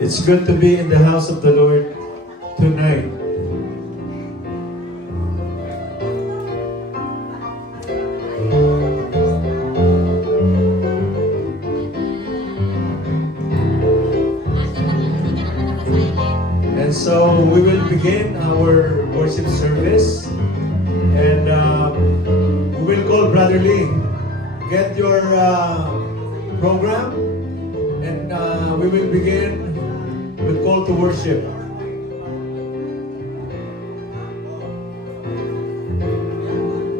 It's good to be in the house of the Lord tonight. And so we will begin our worship service, and we will call Brother Lee. Get your program, and we will begin with call to worship.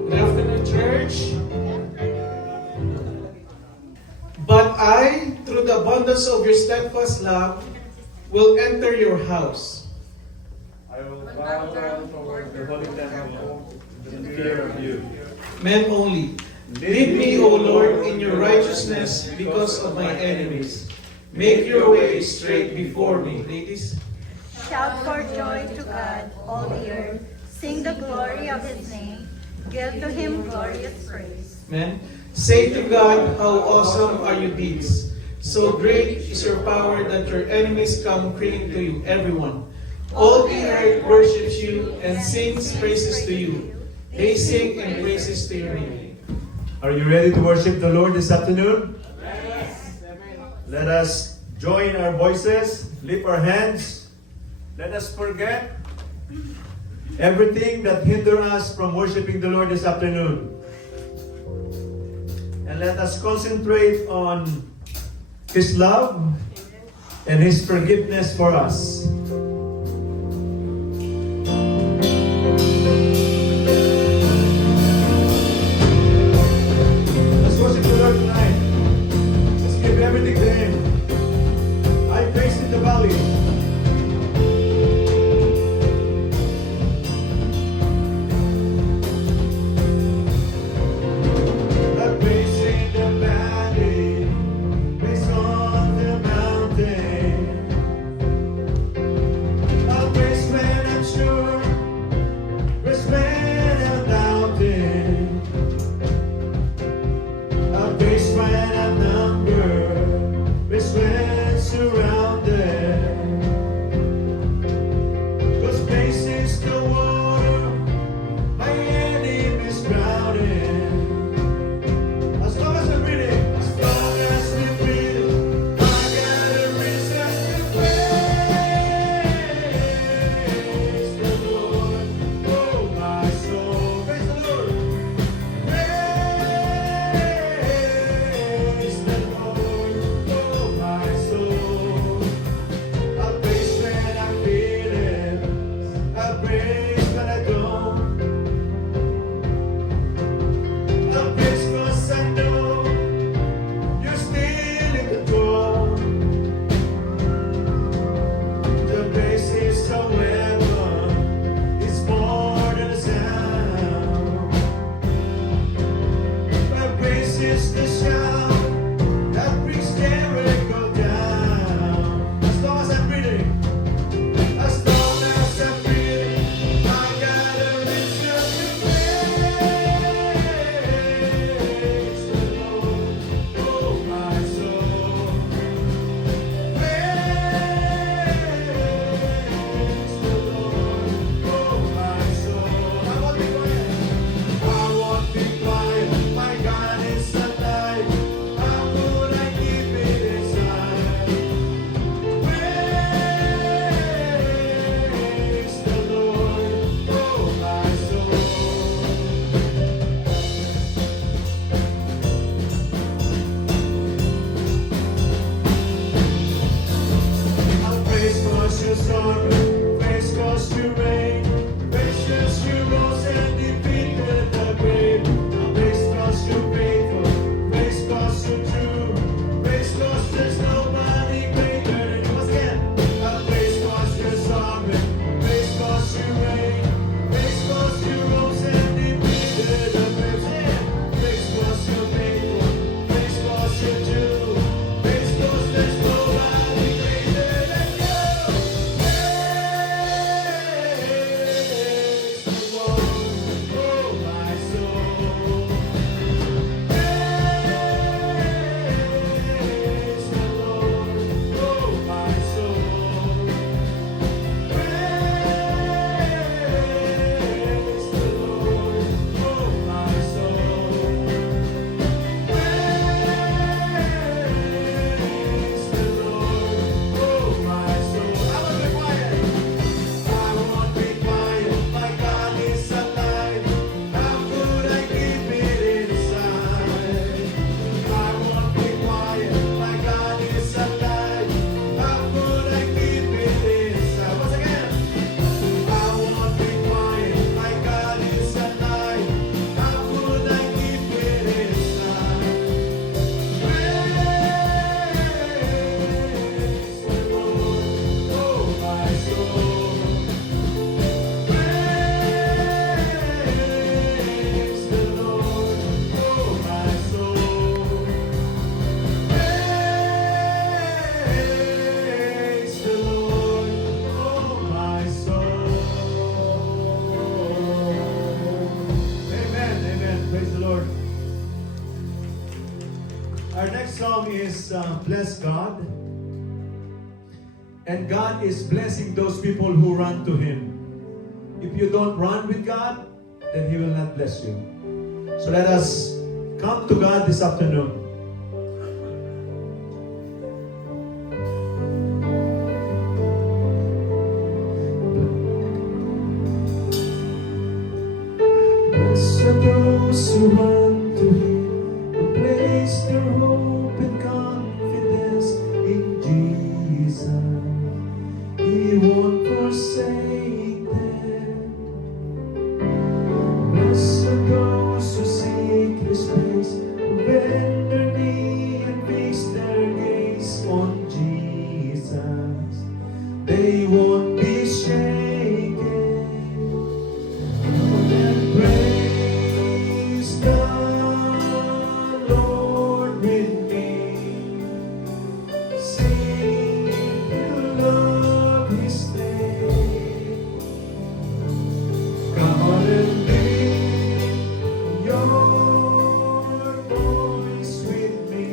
Good afternoon, church. But I, through the abundance of your steadfast love, will enter your house. I will bow down toward the holy temple in fear of you. Men only. Lead me, O Lord, in your righteousness because of my enemies. Make your way straight before me. Ladies. Shout for joy to God, all the earth. Sing the glory of His name. Give to Him glorious praise. Men. Say to God, how awesome are your deeds. So great is your power that your enemies come clinging to you, everyone. All the earth worships you and sings praises to you. They sing and praises to your name. Are you ready to worship the Lord this afternoon? Yes. Let us join our voices, lift our hands. Let us forget everything that hinders us from worshiping the Lord this afternoon. And let us concentrate on His love and His forgiveness for us. Let's worship the Lord tonight. Let's give everything to Him. I praise in the valley. song is Bless God. And God is blessing those people who run to Him. If you don't run with God, then He will not bless you. So let us come to God this afternoon. Blessed those who run to Him, who place their hope and confidence in Jesus. He won't forsake them. Blessed those who seek His face, who bend their knee and fix their gaze on Jesus. They won't be shaken. And praise the Lord with me. Sing you love His name. Come on and lift your voice with me.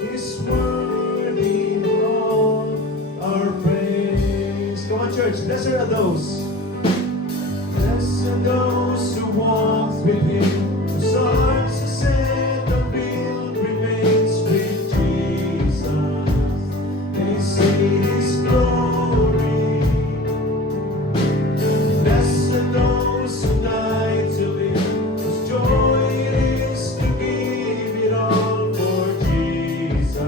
He's worthy of all our praise. Come on, church. Blessed are those. Blessed are those who walk with Him, whose hearts are set on pilgrimage with Jesus. They see His glory. Blessed are those who die to live, whose joy it is to give it all for Jesus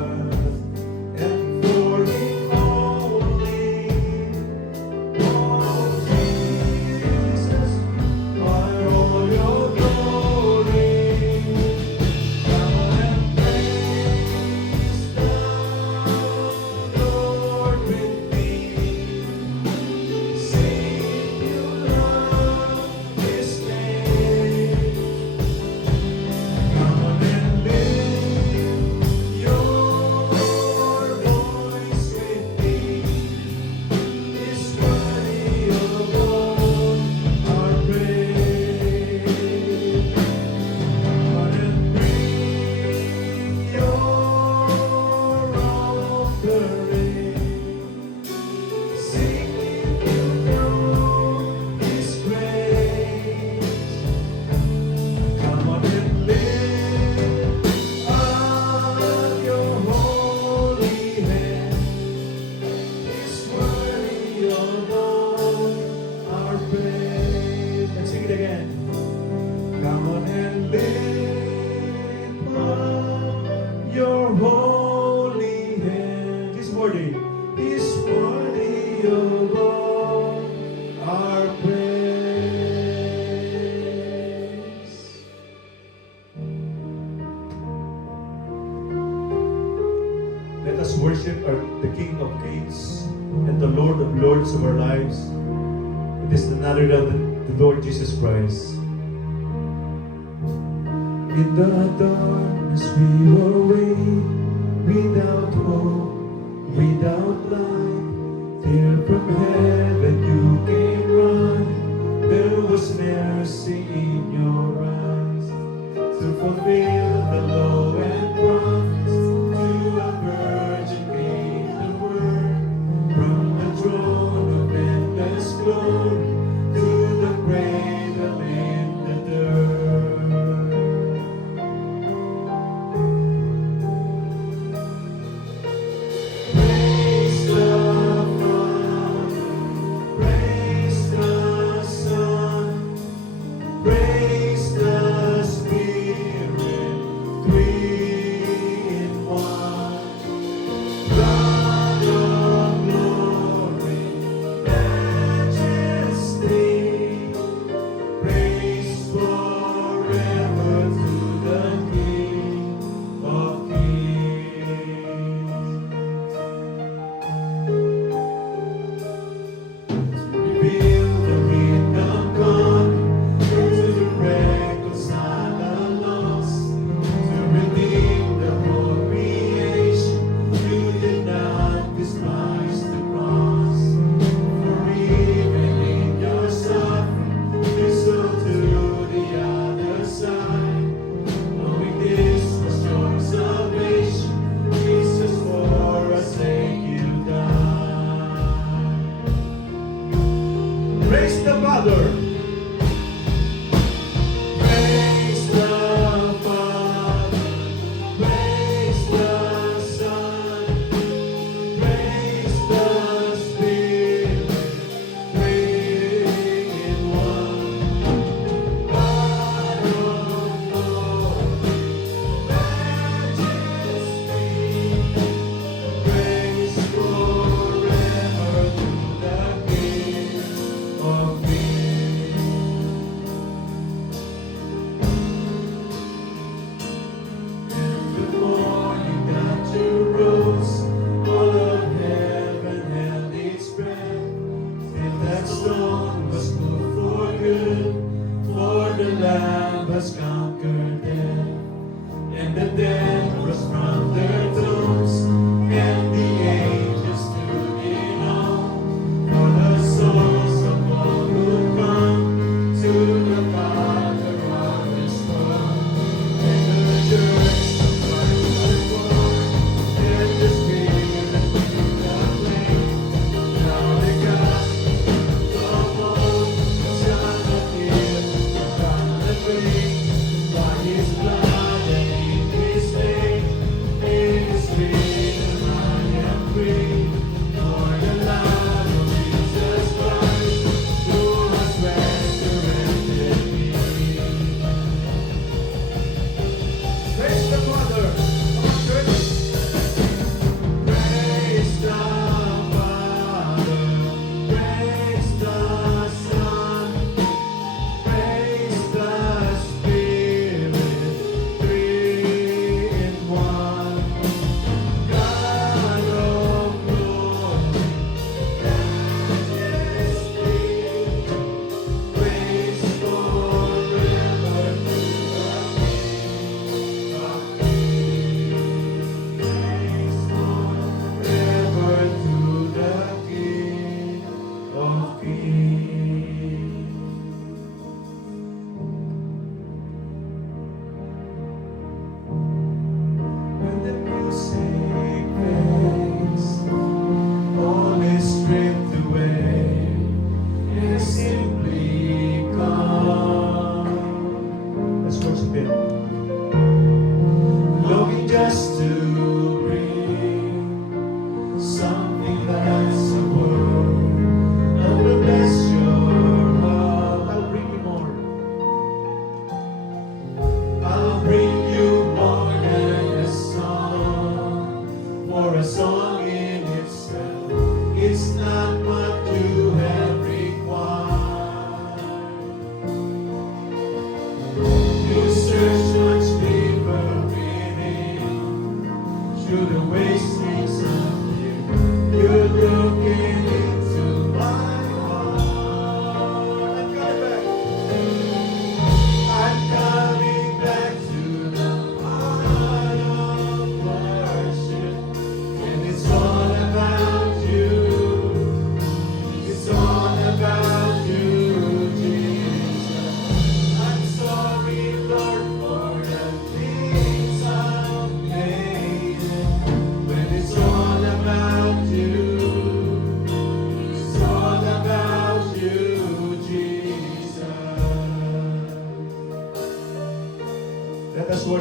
and for Him only. Oh, Jesus, are all your glory. Come and praise the Lord with me. Sing you love His name. Come on and lift your voice with me. He's worthy of all our praise. Come on and bring your offering. Sing if you know His grace. Come on and lift up your holy hand. He's worthy of all our praise. Let's sing it again. Come on and lift up your holy hand. He's worthy. He's worthy of all our praise. Let us worship the King of Kings and the Lord of Lords of our lives. It is none other than the Lord Jesus Christ. In the darkness we were away, without hope, without light. There from heaven you came running. There was mercy in your eyes to fulfill the law and promise. To a virgin came the word from the throne of endless glory to the cradle in the dirt. Praise the Father, praise the Son, praise the Spirit, three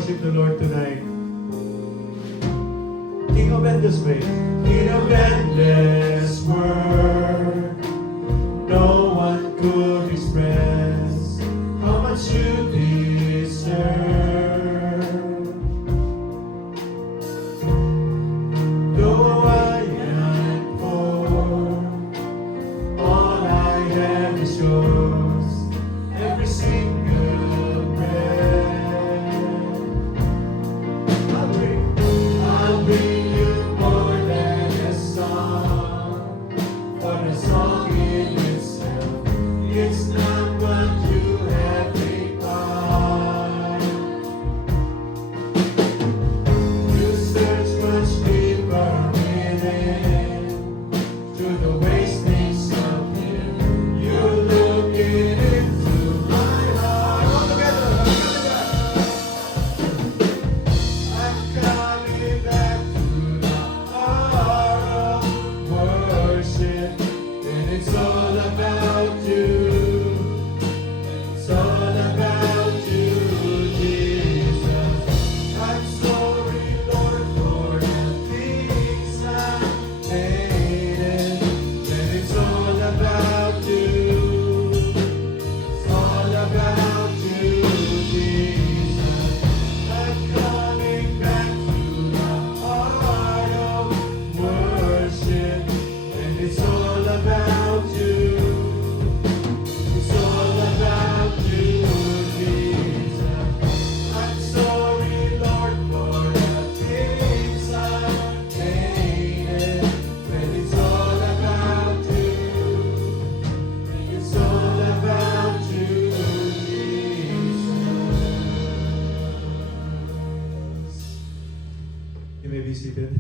worship the Lord tonight. King of endless ways, King of endless word, no one could express how much you deserve. Though I am poor, all I have is yours, every single breath. I'll bring you more than a song, for the song in itself, it's not what you have become. You search much deeper within, to the ways things appear. You look into my heart. All together. I'm coming back to the heart of worship, and it's all about you. It's all about you, Jesus. I'm sorry, Lord, for the things I hated, and it's all about you. It's all about you, Jesus. I'm coming back to the heart of worship, and it's all about you. It's all about you, Jesus. I'm sorry, Lord, for the things I hated, and it's all about you. It's all about you, Jesus. You may be seated.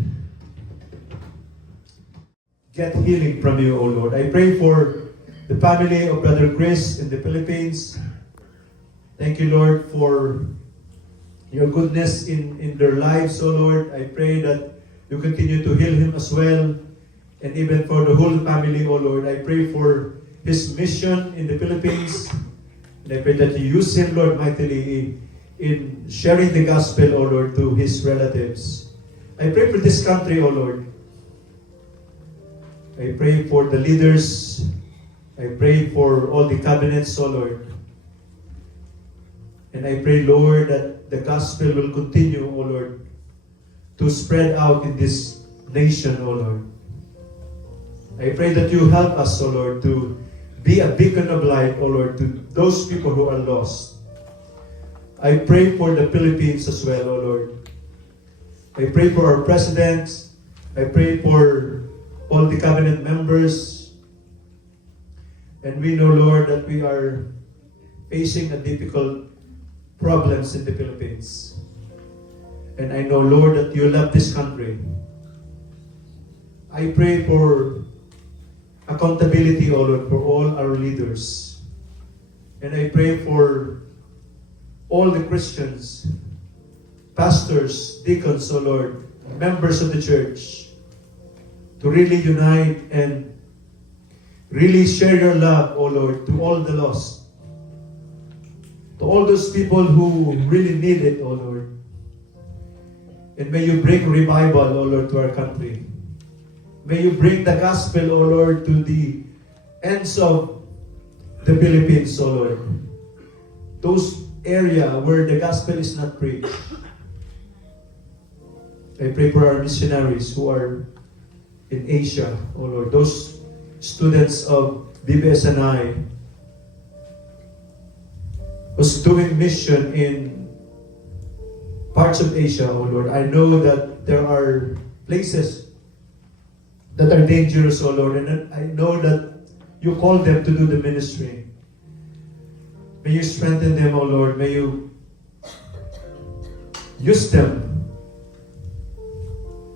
Get healing from you, O Lord. I pray for the family of Brother Chris in the Philippines. Thank you, Lord, for your goodness in their lives, O Lord. I pray that you continue to heal him as well. And even for the whole family, O Lord. I pray for his mission in the Philippines. And I pray that you use him, Lord, mightily in sharing the gospel, O Lord, to his relatives. I pray for this country, O Lord. I pray for the leaders. I pray for all the cabinets, O Lord. And I pray, Lord, that the gospel will continue, O Lord, to spread out in this nation, O Lord. I pray that you help us, O Lord, to be a beacon of light, O Lord, to those people who are lost. I pray for the Philippines as well, O Lord. I pray for our presidents. I pray for all the cabinet members. And we know, Lord, that we are facing a difficult problems in the Philippines. And I know, Lord, that you love this country. I pray for accountability, O Lord, for all our leaders. And I pray for all the Christians, pastors, deacons, O Lord, members of the church, to really unite and really share your love, O Lord, to all the lost. To all those people who really need it, O Lord. And may you bring revival, O Lord, to our country. May you bring the gospel, O Lord, to the ends of the Philippines, O Lord. Those areas where the gospel is not preached. I pray for our missionaries who are in Asia, O Lord. Those students of BBSNI who's doing mission in parts of Asia, O Lord. I know that there are places that are dangerous, O Lord, and I know that you call them to do the ministry. May you strengthen them, O Lord. May you use them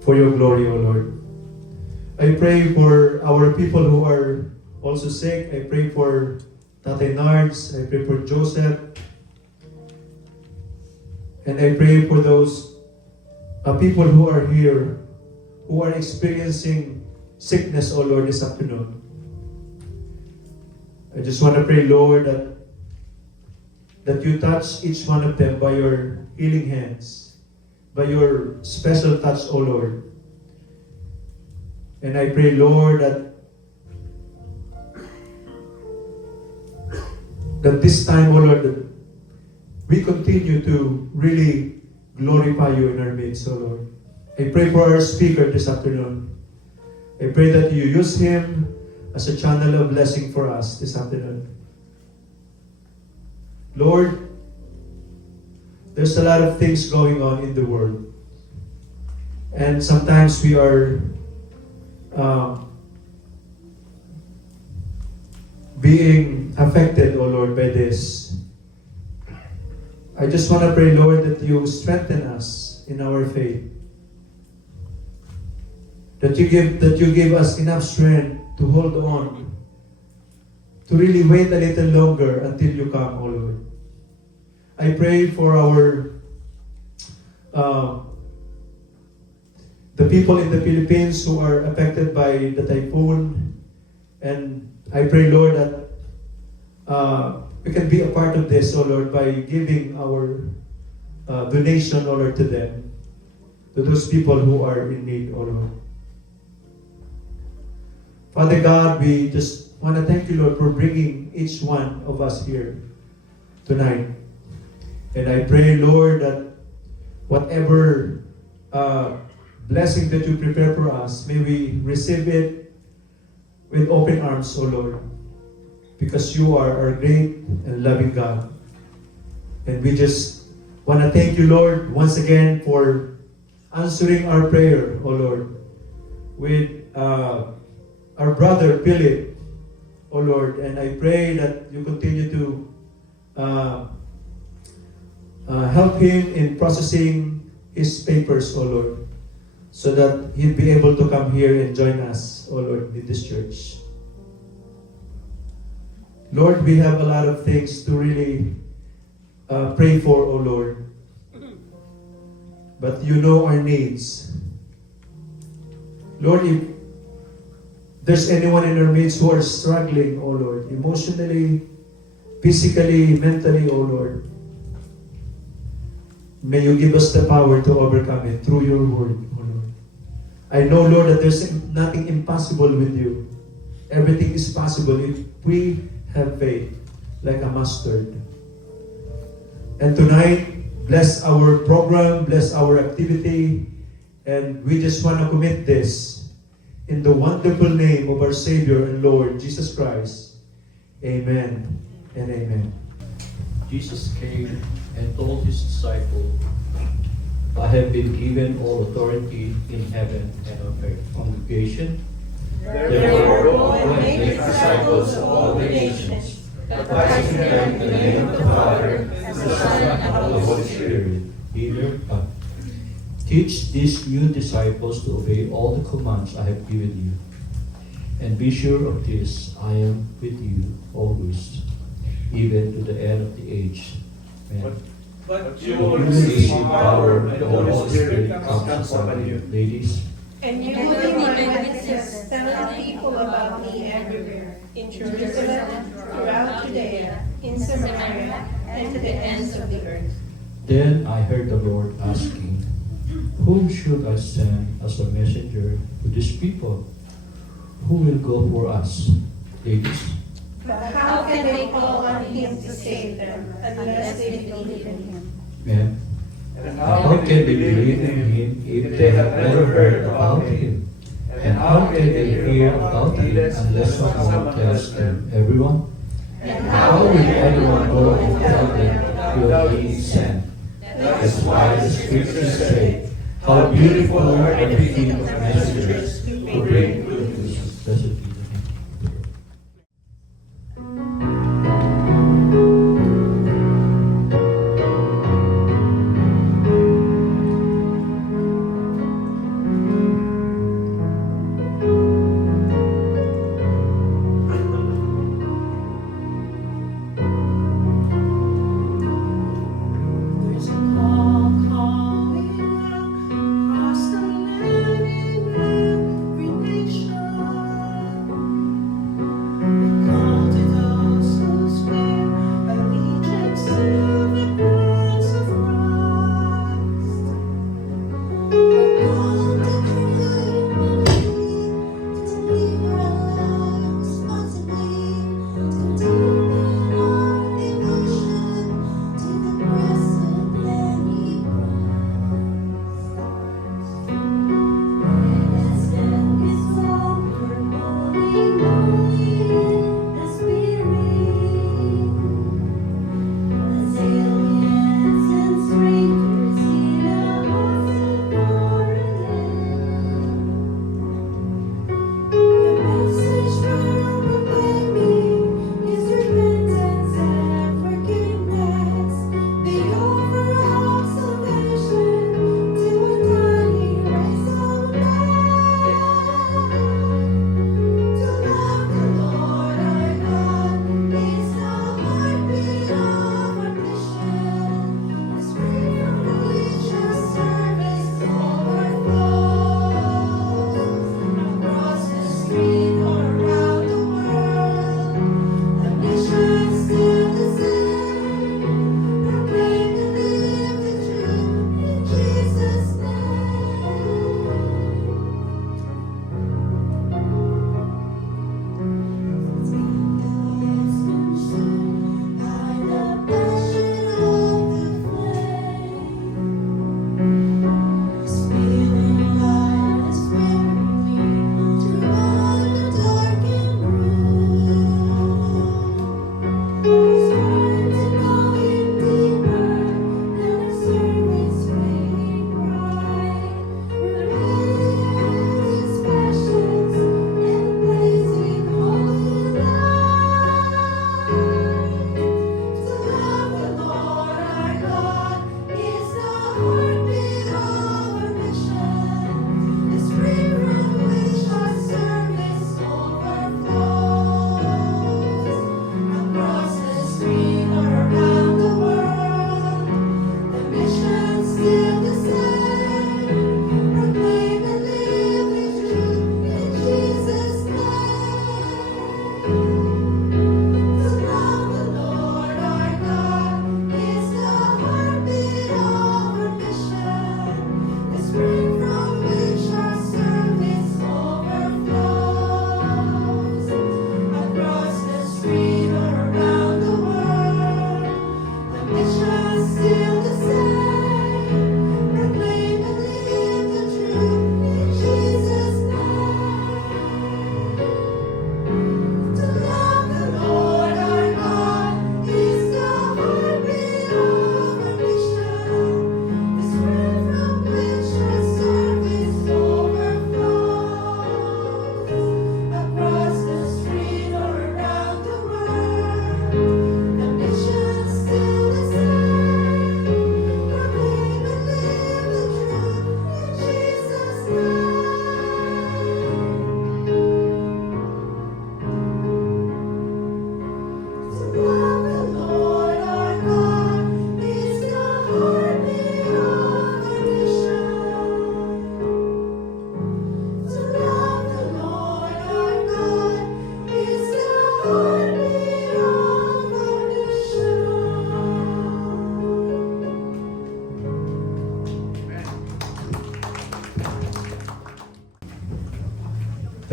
for your glory, O Lord. I pray for our people who are also sick. I pray for Tatay Nards. I pray for Joseph. And I pray for those people who are here, who are experiencing sickness, O Lord, this afternoon. I just want to pray, Lord, that you touch each one of them by your healing hands, by your special touch, O Lord. And I pray, Lord, that this time, O Lord, that we continue to really glorify you in our midst, O Lord. I pray for our speaker this afternoon. I pray that you use him as a channel of blessing for us this afternoon. Lord, there's a lot of things going on in the world. And sometimes we are being affected, oh Lord, by this. I just want to pray, Lord, that you strengthen us in our faith. That you give us enough strength to hold on, to really wait a little longer until you come, O Lord. I pray for the people in the Philippines who are affected by the typhoon, and I pray, Lord, that we can be a part of this, O Lord, by giving our donation, O Lord, to them, to those people who are in need, O Lord. Father God, we just want to thank you, Lord, for bringing each one of us here tonight. And I pray, Lord, that whatever blessing that you prepare for us, may we receive it with open arms, O Lord, because you are our great and loving God. And we just want to thank you, Lord, once again for answering our prayer, O Lord, with our brother Philip, O Lord, and I pray that you continue to help him in processing his papers, O Lord, so that he'll be able to come here and join us, O Lord, in this church. Lord, we have a lot of things to really pray for, O Lord, but you know our needs. Lord, if there's anyone in our midst who are struggling, O Lord, emotionally, physically, mentally, O Lord, may you give us the power to overcome it through your word, O Lord. I know, Lord, that there's nothing impossible with you. Everything is possible if we have faith like a mustard. And tonight, bless our program, bless our activity, and we just want to commit this in the wonderful name of our Savior and Lord, Jesus Christ. Amen and amen. Jesus came and told his disciples, I have been given all authority in heaven and on earth. Congregation, Therefore, go and make disciples of all the nations, baptizing them in the name of the Father, and the Son, and of the Holy Spirit. Peter, teach these new disciples to obey all the commands I have given you. And be sure of this, I am with you always, even to the end of the age. Amen. But You will receive power when the Holy Spirit comes upon you. Ladies, And you will be my witnesses, telling people about me everywhere, in Jerusalem, throughout Judea, in Samaria, and to the ends of the earth. then I heard the Lord asking, whom should I send as a messenger to these people? Who will go for us? Ladies, But how can they call on him to save them unless they believe in him? men, And how can they believe in him if they have never heard about him? And how can they hear about him unless someone tells them? Everyone? And How will anyone go and tell them without being sent? That's why the scriptures say, how beautiful are the feet of messengers who bring good news. Blessed be the name of the Lord. There's a call calling out across the land in every nation.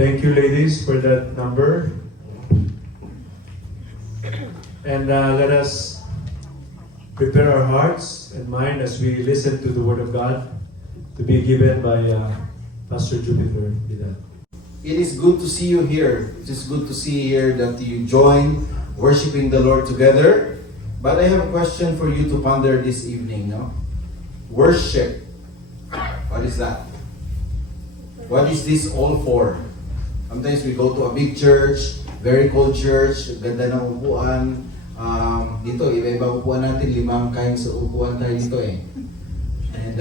Thank you, ladies, for that number. And let us prepare our hearts and mind as we listen to the Word of God to be given by Pastor Jupiter. It is good to see you here. It is good to see here that you join worshiping the Lord together. But I have a question for you to ponder this evening. No? Worship. What is that? What is this all for? Sometimes we go to a big church, very cold church, ganda ng upuan. Dito, iba-iba upuan natin, 5 kinds of upuan tayo dito eh. And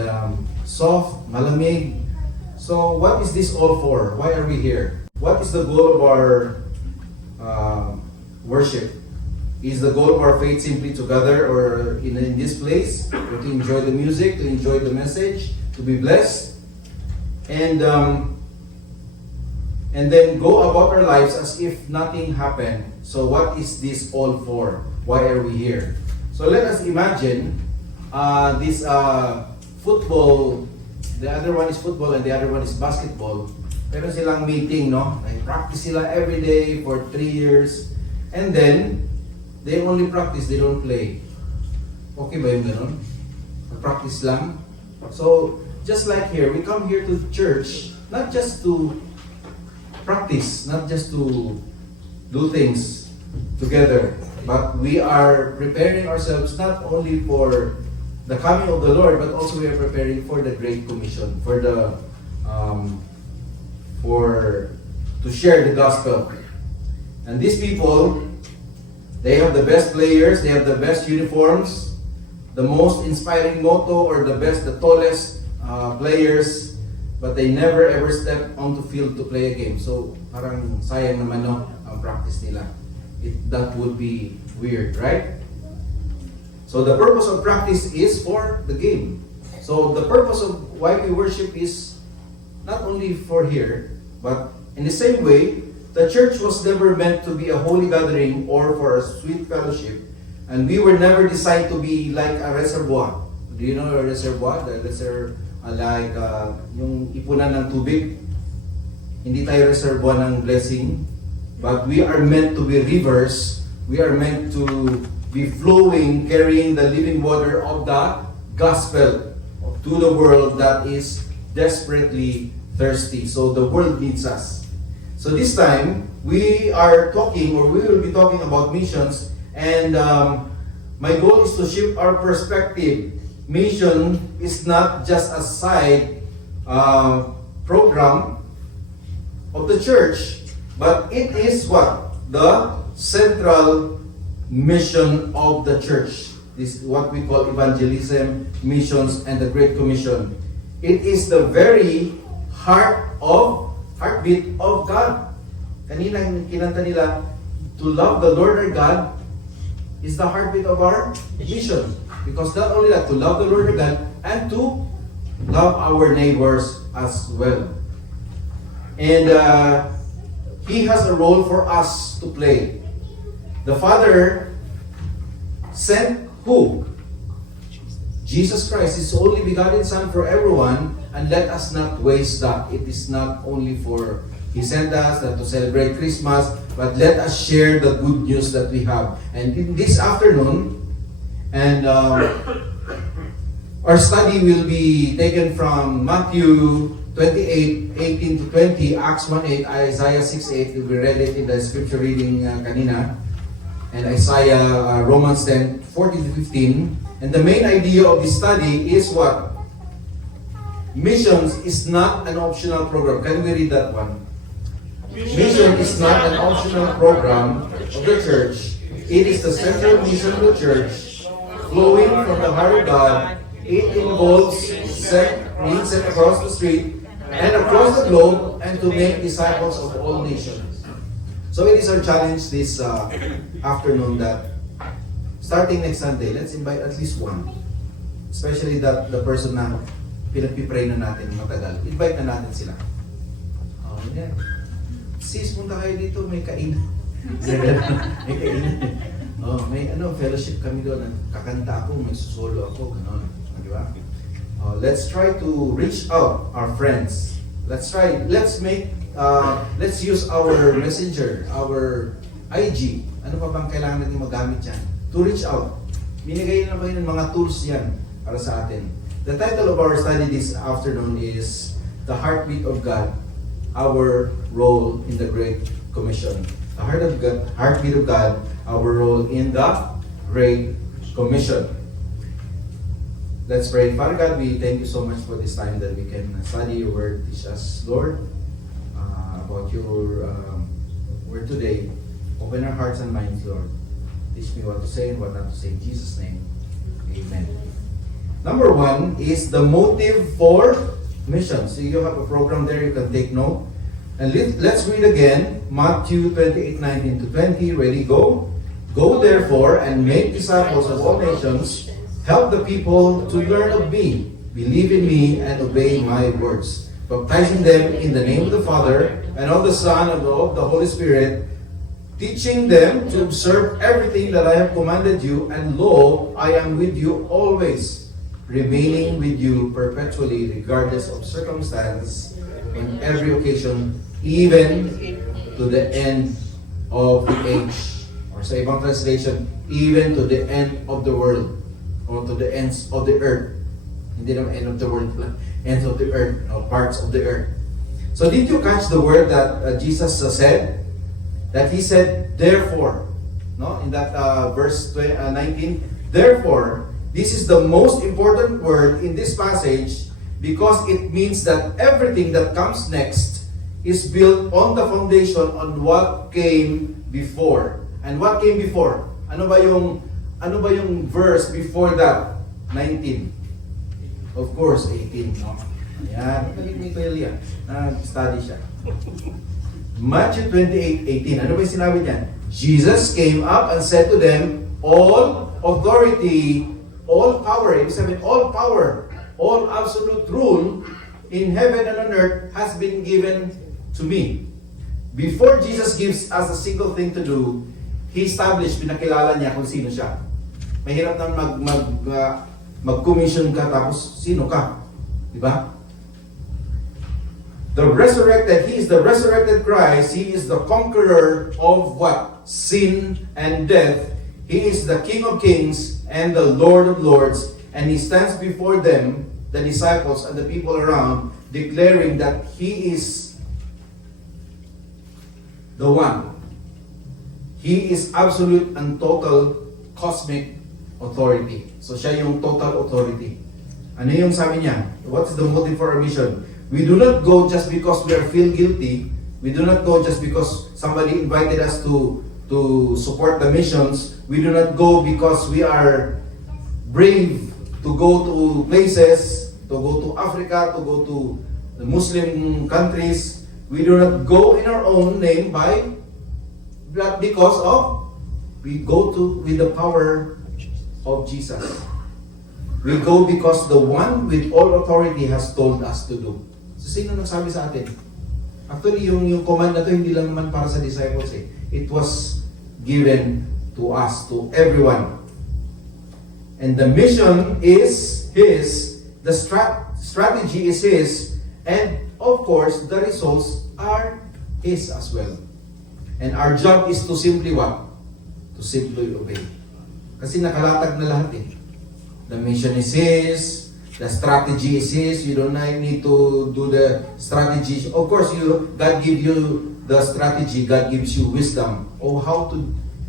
soft, malamig. So what is this all for? Why are we here? What is the goal of our worship? Is the goal of our faith simply to gather or in this place, or to enjoy the music, to enjoy the message, to be blessed, and then go about our lives as if nothing happened? So what is this all for? Why are we here? So let us imagine this football. The other one is football and the other one is basketball. Pero silang meeting, no? Like, practice sila every day for 3 years. And then, they only practice, they don't play. Okay ba yung ganun? Practice lang. So, just like here, we come here to church, not just to practice, not just to do things together, but we are preparing ourselves not only for the coming of the Lord, but also we are preparing for the Great Commission, for the to share the gospel. And these people, they have the best players, they have the best uniforms, the most inspiring motto, or the tallest players, but they never ever step onto field to play a game. So parang sayang naman no ang practice nila. That would be weird, right? So the purpose of practice is for the game. So the purpose of why we worship is not only for here, but in the same way, the church was never meant to be a holy gathering or for a sweet fellowship. And we were never designed to be like a reservoir. Do you know a reservoir? The like yung ipunan ng tubig. Hindi tayo reservoir ng blessing, but we are meant to be rivers. We are meant to be flowing, carrying the living water of the gospel to the world that is desperately thirsty. So the world needs us. So this time, we are talking, or we will be talking about missions, and my goal is to shift our perspective. Mission is not just a side program of the church, but it is what? The central mission of the church. This is what we call evangelism, missions, and the Great Commission. It is the very heartbeat of God. Kanina kinanta nila, to love the Lord our God is the heartbeat of our mission. Because not only that, to love the Lord our God and to love our neighbors as well. And He has a role for us to play. The Father sent who? Jesus Christ, His only begotten Son for everyone, and let us not waste that. It is not only for He sent us to celebrate Christmas, but let us share the good news that we have. And in this afternoon, and our study will be taken from Matthew 28:18 to 20, Acts 1:8, Isaiah 6:8. We read it in the scripture reading kanina. And Isaiah, Romans 10:14 to 15. And the main idea of this study is what? Missions is not an optional program. Can we read that one? Mission is not an optional program of the church. It is the central mission of the church, flowing from the heart of God. It involves being sent across the street and across the globe, and to make disciples of all nations. So it is our challenge this afternoon that starting next Sunday, let's invite at least one. Especially that the person na pinagpipray na natin matagal. Invite na natin sila. Oh, yeah. Sis, punta kayo dito, may kainan. May kainan. Oh, may fellowship kami doon. Kakanta ako, may susolo ako, gano'n. Di ba? Let's try to reach out our friends. Let's make let's use our messenger, our IG. Ano pa bang kailangan natin magamit yan? To reach out. Binigay na ba yun ng mga tools yan para sa atin? The title of our study this afternoon is The Heartbeat of God, Our Role in the Great Commission. The Heartbeat of God, Our Role in the Great Commission. Let's pray. Father God, we thank you so much for this time that we can study your word. Teach us, Lord, about your word today. Open our hearts and minds, Lord. Teach me what to say and what not to say. In Jesus' name, amen. Number 1 is the motive for mission. So you have a program there, you can take note. And let's read again, Matthew 28:19-20. Ready, go. Go therefore and make disciples of all nations. Help the people to learn of me, believe in me, and obey my words. Baptizing them in the name of the Father, and of the Son, and of the Holy Spirit, teaching them to observe everything that I have commanded you, and lo, I am with you always, remaining with you perpetually, regardless of circumstance, in every occasion, even to the end of the age. Or sa ibang translation, even to the end of the world, or to the ends of the earth. Hindi naman end of the world, ends of the earth, or parts of the earth. So did you catch the word that Jesus said? That he said, therefore, no? In that verse 19, therefore, this is the most important word in this passage because it means that everything that comes next is built on the foundation on what came before. And what came before? Ano ba yung verse before that? 19. Of course, 18. No? Ayan. Galing ni Kuya Lia. Nag-study siya. Matthew 28:18. Ano ba yung sinabi niyan? Jesus came up and said to them, all authority, all power, ibig sabihin, all power, all absolute rule in heaven and on earth has been given to me. Before Jesus gives us a single thing to do, He established, pinakilala niya kung sino siya. Mahirap nang mag-commission ka tapos sino ka? Diba? He is the resurrected Christ. He is the conqueror of what? Sin and death. He is the King of Kings and the Lord of Lords. And He stands before them, the disciples and the people around, declaring that He is the one. He is absolute and total cosmic authority. So siya yung total authority. Ano yung sabi niya? What is the motive for our mission? We do not go just because we are feel guilty. We do not go just because somebody invited us to support the missions. We do not go because we are brave to go to places, to go to Africa, to go to the Muslim countries. We do not go in our own name but because of we go to with the power of Jesus. We go because the one with all authority has told us to do. So sino nagsabi sa atin? Actually, yung command na to hindi lang naman para sa disciples eh. It was given to us, to everyone. And the mission is His, the strategy is His, and of course, the results are His as well. And our job is to simply what? To simply obey. Kasi nakalatag na lahat eh. The mission is His, the strategy is His, you don't need to do the strategy. Of course, God gives you the strategy, God gives you wisdom on how to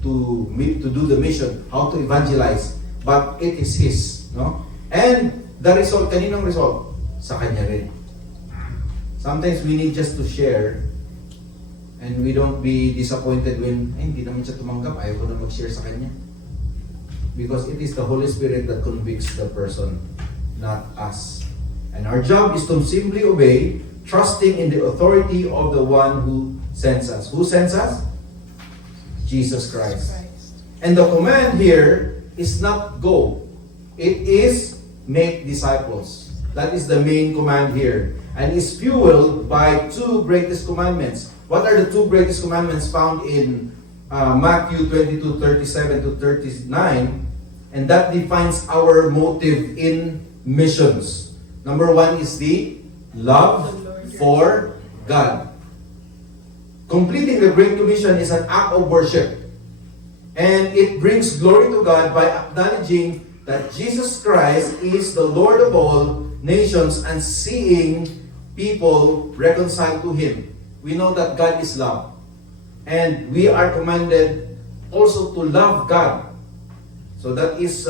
do the mission, how to evangelize. But it is His. No? And the result, kaninong result? Sa Kanya rin. Sometimes we need just to share and we don't be disappointed when, hindi naman siya tumanggap, ayaw ko na mag-share sa Kanya. Because it is the Holy Spirit that convicts the person, not us. And our job is to simply obey, trusting in the authority of the one who sends us. Who sends us? Jesus Christ. And the command here is not go. It is make disciples. That is the main command here. And is fueled by two greatest commandments. What are the two greatest commandments found in Matthew 22:37-39? And that defines our motive in missions. Number one is the love for God. Completing the Great Commission is an act of worship. And it brings glory to God by acknowledging that Jesus Christ is the Lord of all nations and seeing people reconciled to Him. We know that God is love. And we are commanded also to love God. So that is,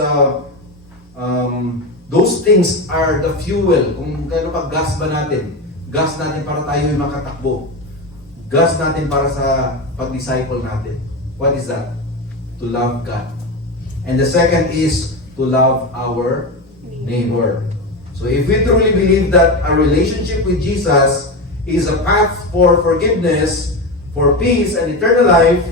those things are the fuel. Kung kano pa gas ba natin? Gas natin para tayo makatakbo. Gas natin para sa pag-disciple natin. What is that? To love God. And the second is to love our neighbor. So if we truly believe that a relationship with Jesus is a path for forgiveness, for peace and eternal life,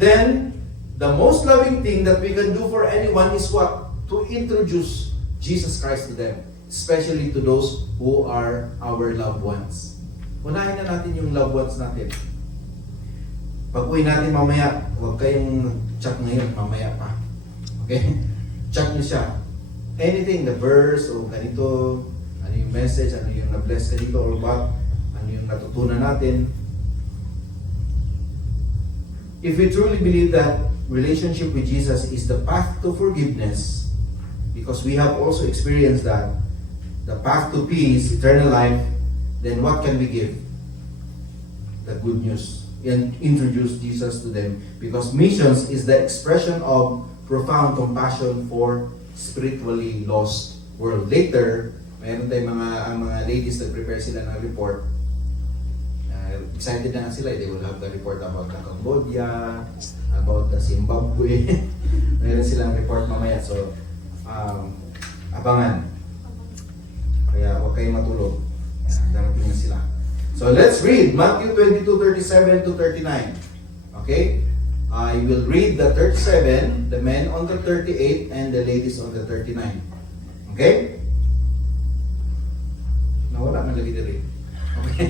then the most loving thing that we can do for anyone is what? To introduce Jesus Christ to them, especially to those who are our loved ones. Unahin na natin yung loved ones natin. Pag uwi natin mamaya, huwag kayong chat ngayon, mamaya pa. Okay? Chat niyo siya. Anything, the verse, o ganito, ano yung message, ano yung na-bless ka dito, or what, ano yung natutunan natin. If we truly believe that relationship with Jesus is the path to forgiveness, because we have also experienced that, the path to peace, eternal life, then what can we give? The good news. And introduce Jesus to them. Because missions is the expression of profound compassion for spiritually lost world. Later, mayroon tayong mga ladies na prepare sila ng report. Excited na nga sila. They will have the report about the Cambodia, about the Zimbabwe. Mayroon silang report mamaya. So, abangan. Kaya huwag kayong matulog. Darating na sila. So let's read Matthew 22:37 to 39. Okay? I will read the 37, the men on the 38, and the ladies on the 39. Okay? Nawala na lagi diri. Okay?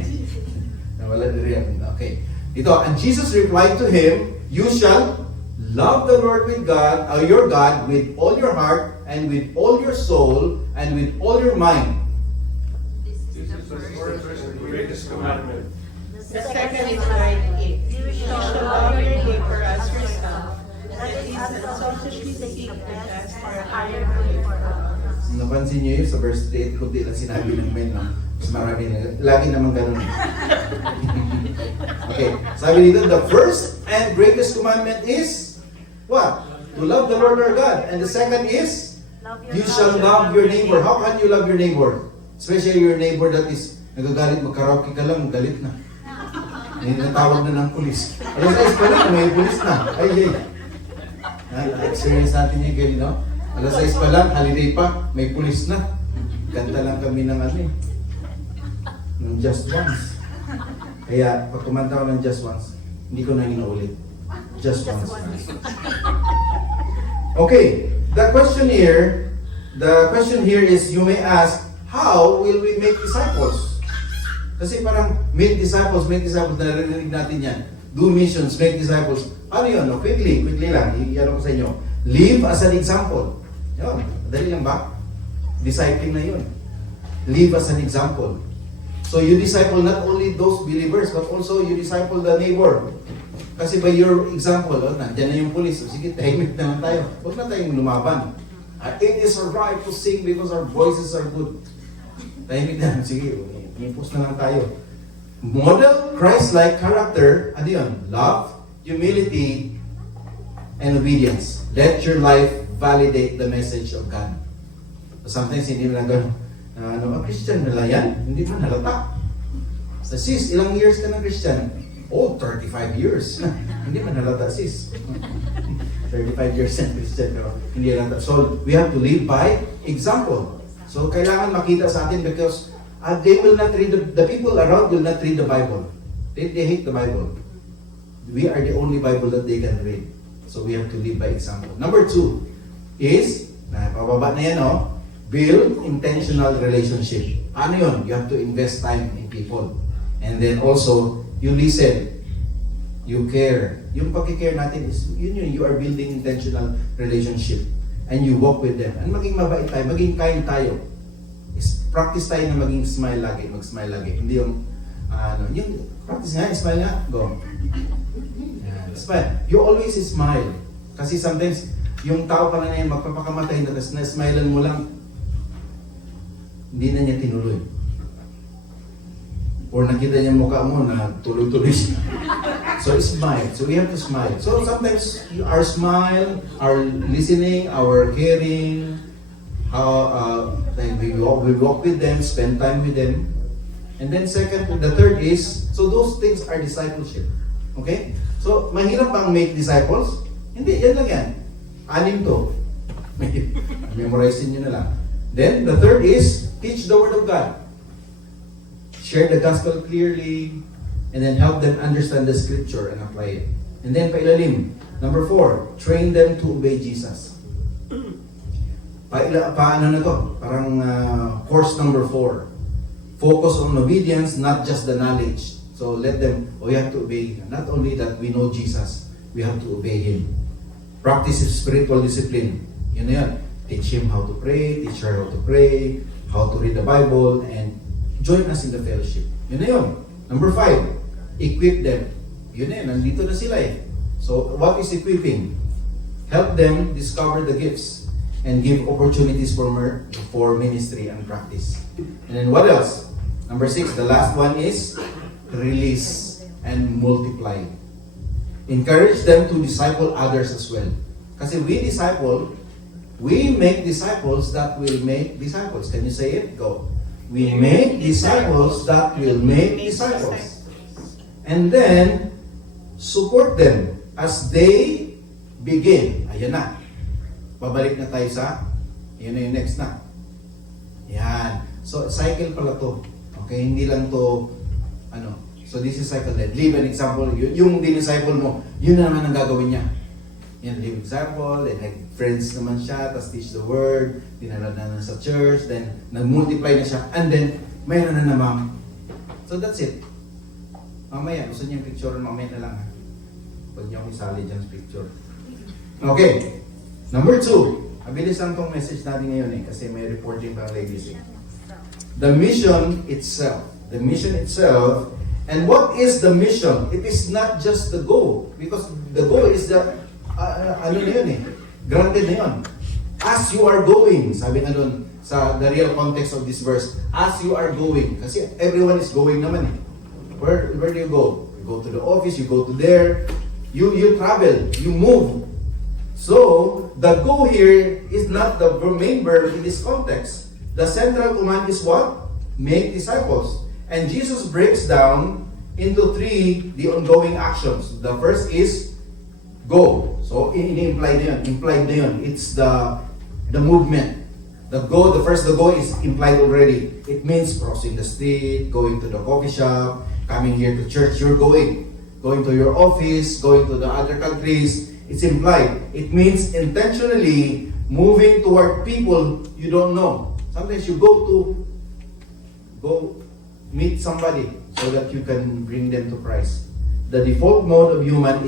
Nawala diri. Okay. Ito, and Jesus replied to him, "You shall love the Lord with God, your God, with all your heart, and with all your soul, and with all your mind." This is the first and greatest commandment. The second is like it. You shall love your neighbor as yourself. That is unselfishly seek the best for a higher good for all. Napansin niyo yun sa verse 8, kundi lang sinabi ng men, no? Mas marami na, lagi naman ganun. Okay, sabi dito, the first and greatest commandment is, what? To love the Lord our God. And the second is, you shall love your neighbor. How can you love your neighbor? Especially your neighbor that is nagagalit, magkaraoke ka lang, galit na. Natawag na ng pulis. Alas 6 pa lang, may pulis na. Ay. Na-experience natin yung ganyan, no? Alas 6 pa lang, holiday pa, may pulis na. Kanta lang kami ng ng Just Once. Kaya, pag kumanta ko ng Just Once, hindi ko na inuulit. Just Once. Okay, the question here is, you may ask, how will we make disciples? Kasi parang make disciples, narinig natin yan. Do missions, make disciples. Ano yun? No? Quickly lang. I-ano ko sa inyo. Live as an example. Yun, madali lang ba? Discipling na yun. Live as an example. So you disciple not only those believers, but also you disciple the neighbor. Kasi by your example, nandiyan na yung police. Sige, tahimik naman tayo. Huwag na tayong lumaban. It is our right to sing because our voices are good. Tahimik na. Sige, impose na lang tayo. Model Christ-like character, ano yun? Love, humility, and obedience. Let your life validate the message of God. So sometimes hindi mo lang gano'n. Christian nila yan? Hindi mo nalata. So sis, ilang years ka ng Christian? Oh, 35 years. Hindi mo nalata sis. 35 years na Christian. No? Hindi nalata. So we have to live by example. So kailangan makita sa atin because they will not read, the people around will not read the Bible. They hate the Bible. We are the only Bible that they can read. So we have to live by example. Number 2 is, pababa na yan, no? Build intentional relationship. Ano yun? You have to invest time in people. And then also, you listen. You care. Yung pag-care natin is, yun, you are building intentional relationship. And you walk with them. And maging mabait tayo, maging kind tayo. Practice tayo na maging smile lagi, mag-smile lagi. Hindi yung, yung practice nga, smile nga, go. Yan. Smile. You always smile. Kasi sometimes, yung tao pa na yan, magpapakamatay na, tapos na-smilean mo lang, hindi na niya tinuloy. Or nakita niya mukha mo na tuloy-tuloy siya. So smile. So we have to smile. So sometimes our smile, our listening, our caring, how we walk with them, spend time with them. And then the third is, so those things are discipleship. Okay? So mahirap bang make disciples? Hindi, yan lang yan. 6 to. Memorizein nyo na lang. Then the third is, teach the Word of God. Share the gospel clearly, and then help them understand the scripture and apply it. And then pailalim. Number 4, train them to obey Jesus. Paano na to? Parang course number 4. Focus on obedience, not just the knowledge. So let them, we have to obey. Not only that we know Jesus, we have to obey Him. Practice spiritual discipline. Yun na yan. Teach him how to pray, teach her how to pray, how to read the Bible, and join us in the fellowship. Yun na yun. Number 5, equip them. Yun na yun, nandito na sila eh. So, what is equipping? Help them discover the gifts and give opportunities for ministry and practice. And then what else? Number 6, the last one is release and multiply. Encourage them to disciple others as well. Kasi we make disciples that will make disciples. Can you say it? Go. We make disciples that will make disciples. And then, support them as they begin. Ayan na. Babalik na tayo sa, yun na yung next na. Yan. So, cycle pala to. Okay, hindi lang to, so this is cycle that. Leave an example, yung disciple mo, yun na naman ang gagawin niya. Yan, leave example, then friends naman siya, tapos teach the word, dinala na sa church, then nag-multiply na siya, and then, mayroon na naman. So that's it. Mamaya, gusto niyo yung picture, mamaya na lang ha. Huwag niyo akong isali dyan sa picture. Okay. Number 2. Mabilis lang tong message natin ngayon eh, kasi may reporting para ladies eh. The mission itself. The mission itself. And what is the mission? It is not just the goal. Because the goal is the, ano na yun eh. Granted na yun. As you are going, sabi nga dun, sa the real context of this verse, as you are going. Kasi everyone is going naman eh. Where do you go? You go to the office, you go to there, you travel, you move. So, the go here is not the main verb in this context. The central command is what? Make disciples. And Jesus breaks down into 3 the ongoing actions. The first is go. So, implied na yun. Implied na yun. It's the movement. The go is implied already. It means crossing the street, going to the coffee shop, coming here to church. You're going to your office, going to the other countries. It's implied. It means intentionally moving toward people you don't know. Sometimes you go meet somebody so that you can bring them to Christ. The default mode of human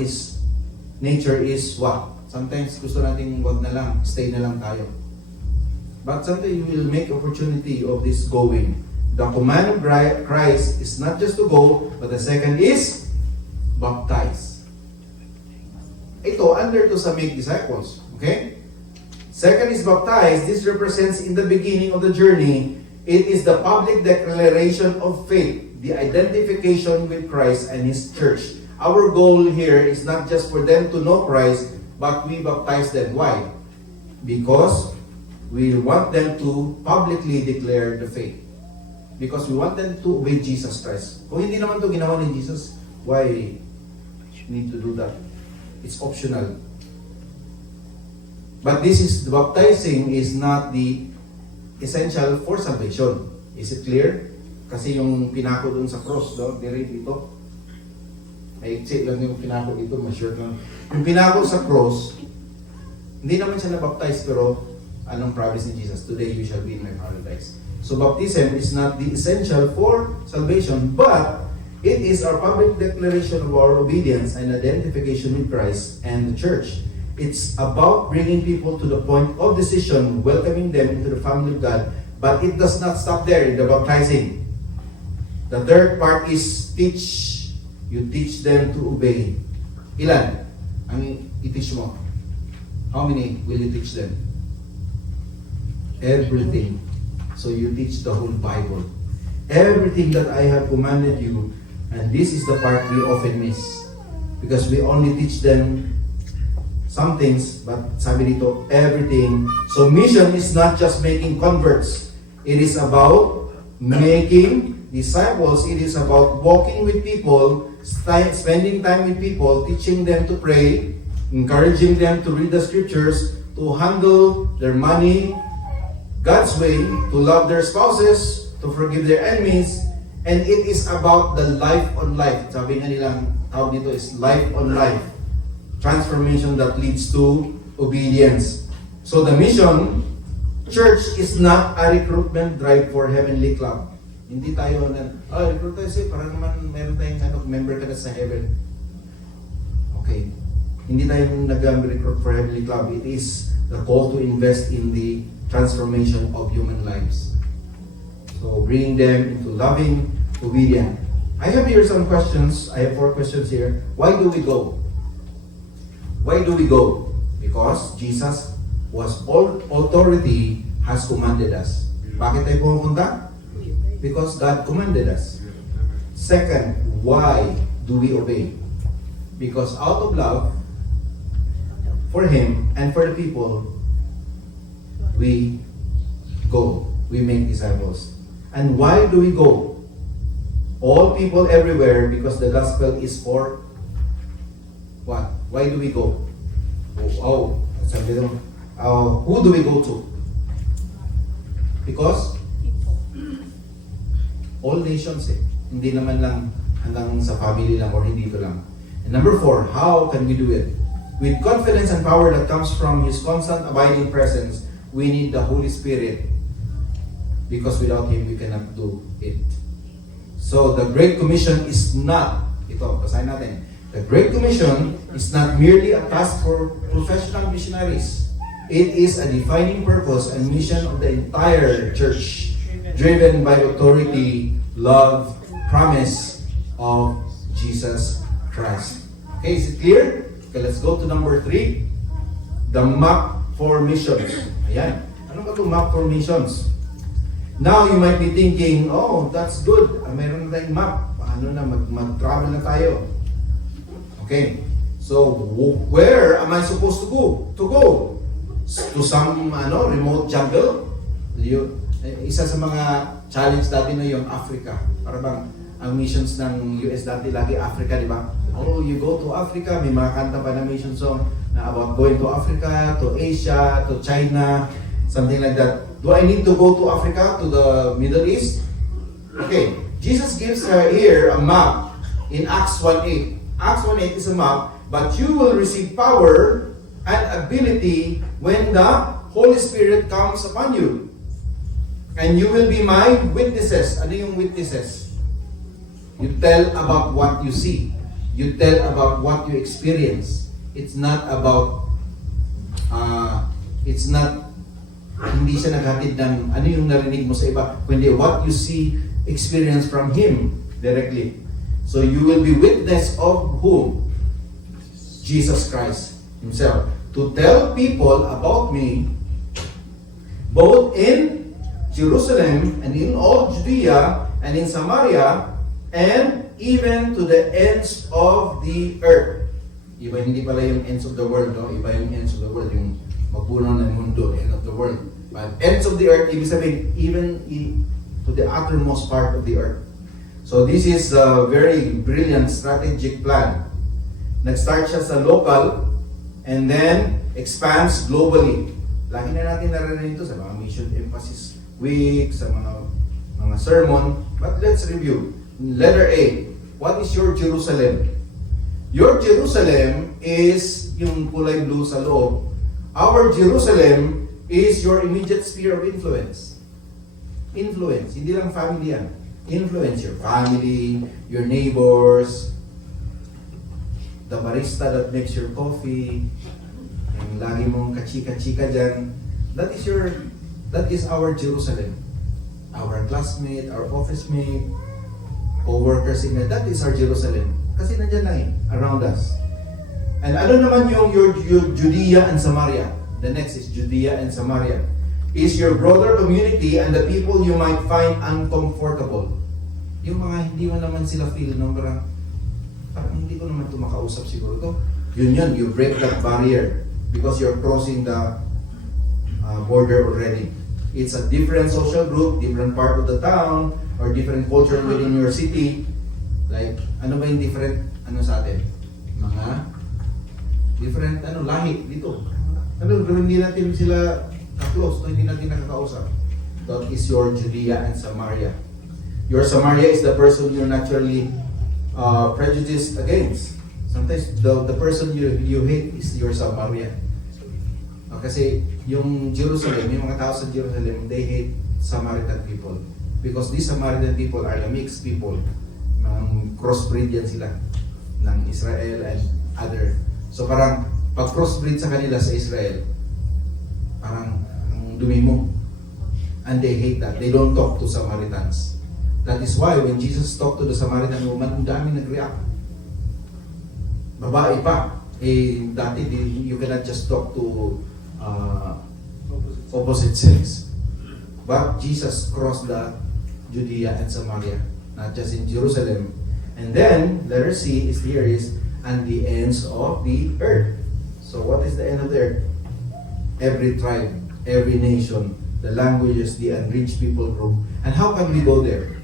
nature is what? Sometimes gusto natin wag na lang, stay na lang tayo. But sometimes you will make opportunity of this going. The command of Christ is not just to go, but the second is baptize. Ito, under to sa make disciples. Okay? Second is baptize. This represents in the beginning of the journey, it is the public declaration of faith, the identification with Christ and His church. Our goal here is not just for them to know Christ, but we baptize them. Why? Because we want them to publicly declare the faith. Because we want them to obey Jesus Christ. Kung hindi naman to ginawa ni Jesus, why need to do that? It's optional. But the baptizing is not the essential for salvation. Is it clear? Kasi yung pinako dun sa cross, dito. Ay, lang yung pinako dito, ma-sure lang. Yung pinako sa cross, hindi naman siya na-baptize, pero anong promise ni Jesus? Today you shall be in my paradise. So baptism is not the essential for salvation, but it is our public declaration of our obedience and identification with Christ and the church. It's about bringing people to the point of decision, welcoming them into the family of God, but it does not stop there in the baptizing. The third part is teach You teach them to obey. Ilan ang i-teach mo? How many will you teach them? Everything. So you teach the whole Bible. Everything that I have commanded you, and this is the part we often miss. Because we only teach them some things, but sabi dito, everything. So mission is not just making converts. It is about making disciples. It is about walking with people, spending time with people, teaching them to pray, encouraging them to read the scriptures, to handle their money God's way, to love their spouses, to forgive their enemies, and it is about the life on life. Sabi nga nilang tawag dito is life on life. Transformation that leads to obedience. So the mission, church is not a recruitment drive for Heavenly Club. Hindi tayo recruit tayo siya, para naman meron tayong member ka na sa heaven. Okay. Hindi tayo nag-recruit for Heavenly Club. It is the call to invest in the transformation of human lives. So bringing them into loving obedience. I have here some questions. I have 4 questions here. Why do we go? Why do we go? Because Jesus was all authority has commanded us. Bakit tayo pumunta? Because God commanded us. Second, why do we obey? Because out of love for Him and for the people, we go. We make disciples. And why do we go? All people everywhere, because the gospel is for what? Why do we go? Who do we go to? Because all nations Hindi naman lang hanggang sa family lang or hindi ito lang. And number 4, how can we do it? With confidence and power that comes from His constant abiding presence, we need the Holy Spirit. Because without Him, we cannot do it. So the Great Commission is not, basahin natin. The Great Commission is not merely a task for professional missionaries. It is a defining purpose and mission of the entire church, driven by authority, love, promise of Jesus Christ. Okay, is it clear? Okay, let's go to number 3. The map for missions. Ayan. Ano ba itong map for missions? Now, you might be thinking, oh, that's good. Meron na tayong map. Paano na, mag-travel na tayo. Okay. So, where am I supposed to go? To some remote jungle? Isa sa mga challenge dati na yung Africa. Para bang ang missions ng US dati lagi Africa, di ba? Oh, you go to Africa. May mga kanta pa na mission song na about going to Africa, to Asia, to China, something like that. Do I need to go to Africa, to the Middle East? Okay, Jesus gives her here a map in Acts 1:8. Acts 1:8 is a map, but you will receive power and ability when the Holy Spirit comes upon you. And you will be my witnesses. Ano yung witnesses? You tell about what you see. You tell about what you experience. It's not about, hindi siya naghatid ng ano yung narinig mo sa iba, kundi what you see, experience from Him directly. So you will be witness of whom? Jesus Christ Himself. To tell people about me, both in Jerusalem and in all Judea and in Samaria and even to the ends of the earth. Iba, hindi pala yung ends of the world, no? Iba yung ends of the world, yung magpuno ng mundo, end of the world. But ends of the earth, ibig sabihin, even to the uttermost part of the earth. So this is a very brilliant strategic plan. Nag-start siya sa local and then expands globally. Lagi na natin narinig ito sa mga mission emphasis week, sa mga sermon. But let's review. Letter A. What is your Jerusalem? Your Jerusalem is yung kulay blue sa loob. Our Jerusalem is your immediate sphere of influence. Influence. Hindi lang family yan. Influence your family, your neighbors, the barista that makes your coffee, yung lagi mong kachika-chika dyan. That is our Jerusalem. Our classmate, our office mate, co-workers, that is our Jerusalem. Kasi nandyan lang around us. And ano naman yung Judea and Samaria? The next is Judea and Samaria. Is your broader community and the people you might find uncomfortable. Yung mga hindi mo naman sila feel, no? Parang hindi ko naman ito makausap siguro to. Yun, you break that barrier because you're crossing the border already. It's a different social group, different part of the town, or different culture within your city. Like, ano ba yung different, sa atin? Mga different, lahi dito. Pero hindi natin sila ka-close, hindi natin nakakausap. That is your Judea and Samaria. Your Samaria is the person you're naturally prejudiced against. Sometimes the person you hate is your Samaria. Kasi yung Jerusalem, yung mga tao sa Jerusalem, they hate Samaritan people. Because these Samaritan people are the mixed people. Crossbreed yan sila ng Israel and other. So parang pag crossbreed sa kanila sa Israel, parang ang dumi mo. And they hate that. They don't talk to Samaritans. That is why when Jesus talked to the Samaritan woman, ang dami nag-react. Babae pa. Dati you cannot just talk to opposite sex. But Jesus crossed the Judea and Samaria, not just in Jerusalem. And then, letter C is here is, and the ends of the earth. So what is the end of the earth? Every tribe, every nation, the languages, the unreached people group. And how can we go there?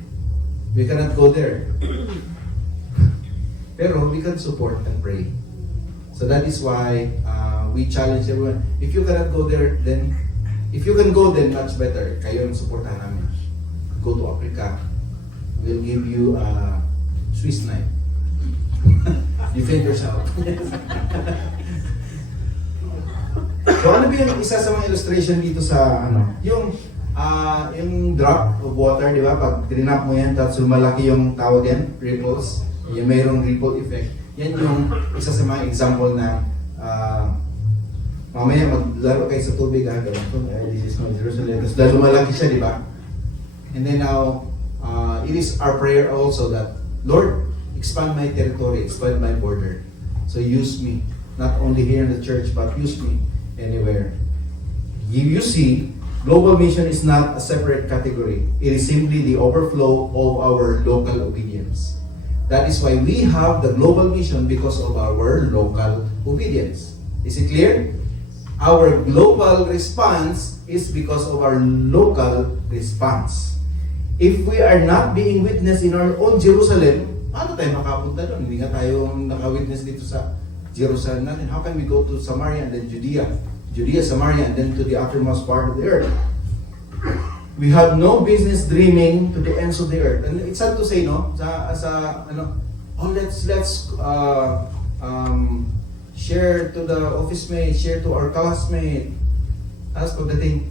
We cannot go there. Pero we can support and pray. So that is why we challenge everyone. If you cannot go there, then if you can go, then much better. Kayo ang supportahan namin. Go to Africa. We'll give you a Swiss knife. Defend yourself. So ano ba yung isa sa mga illustration dito sa yung drop of water, di ba? Pag trinap mo yan, tapos lumalaki yung tawag yan, ripples, yung mayroong ripple effect. Yan yung isa sa mga example na mamaya maglaro kayo sa tubig, this is not Jerusalem. Tapos dahil lumalaki siya, di ba? And then now, it is our prayer also that, Lord, expand my territory, expand my border. So use me, not only here in the church, but use me anywhere. You see, global mission is not a separate category. It is simply the overflow of our local obedience. That is why we have the global mission because of our local obedience. Is it clear? Our global response is because of our local response. If we are not being witness in our own Jerusalem, paano tayo makapunta doon? Hindi nga tayo naka-witness dito sa Jerusalem natin. How can we go to Samaria and then Judea? Judea, Samaria, and then to the uttermost part of the earth? We have no business dreaming to the ends of the earth. And it's sad to say, no? Let's share to the office mate, share to our classmate. Tapos pagdating,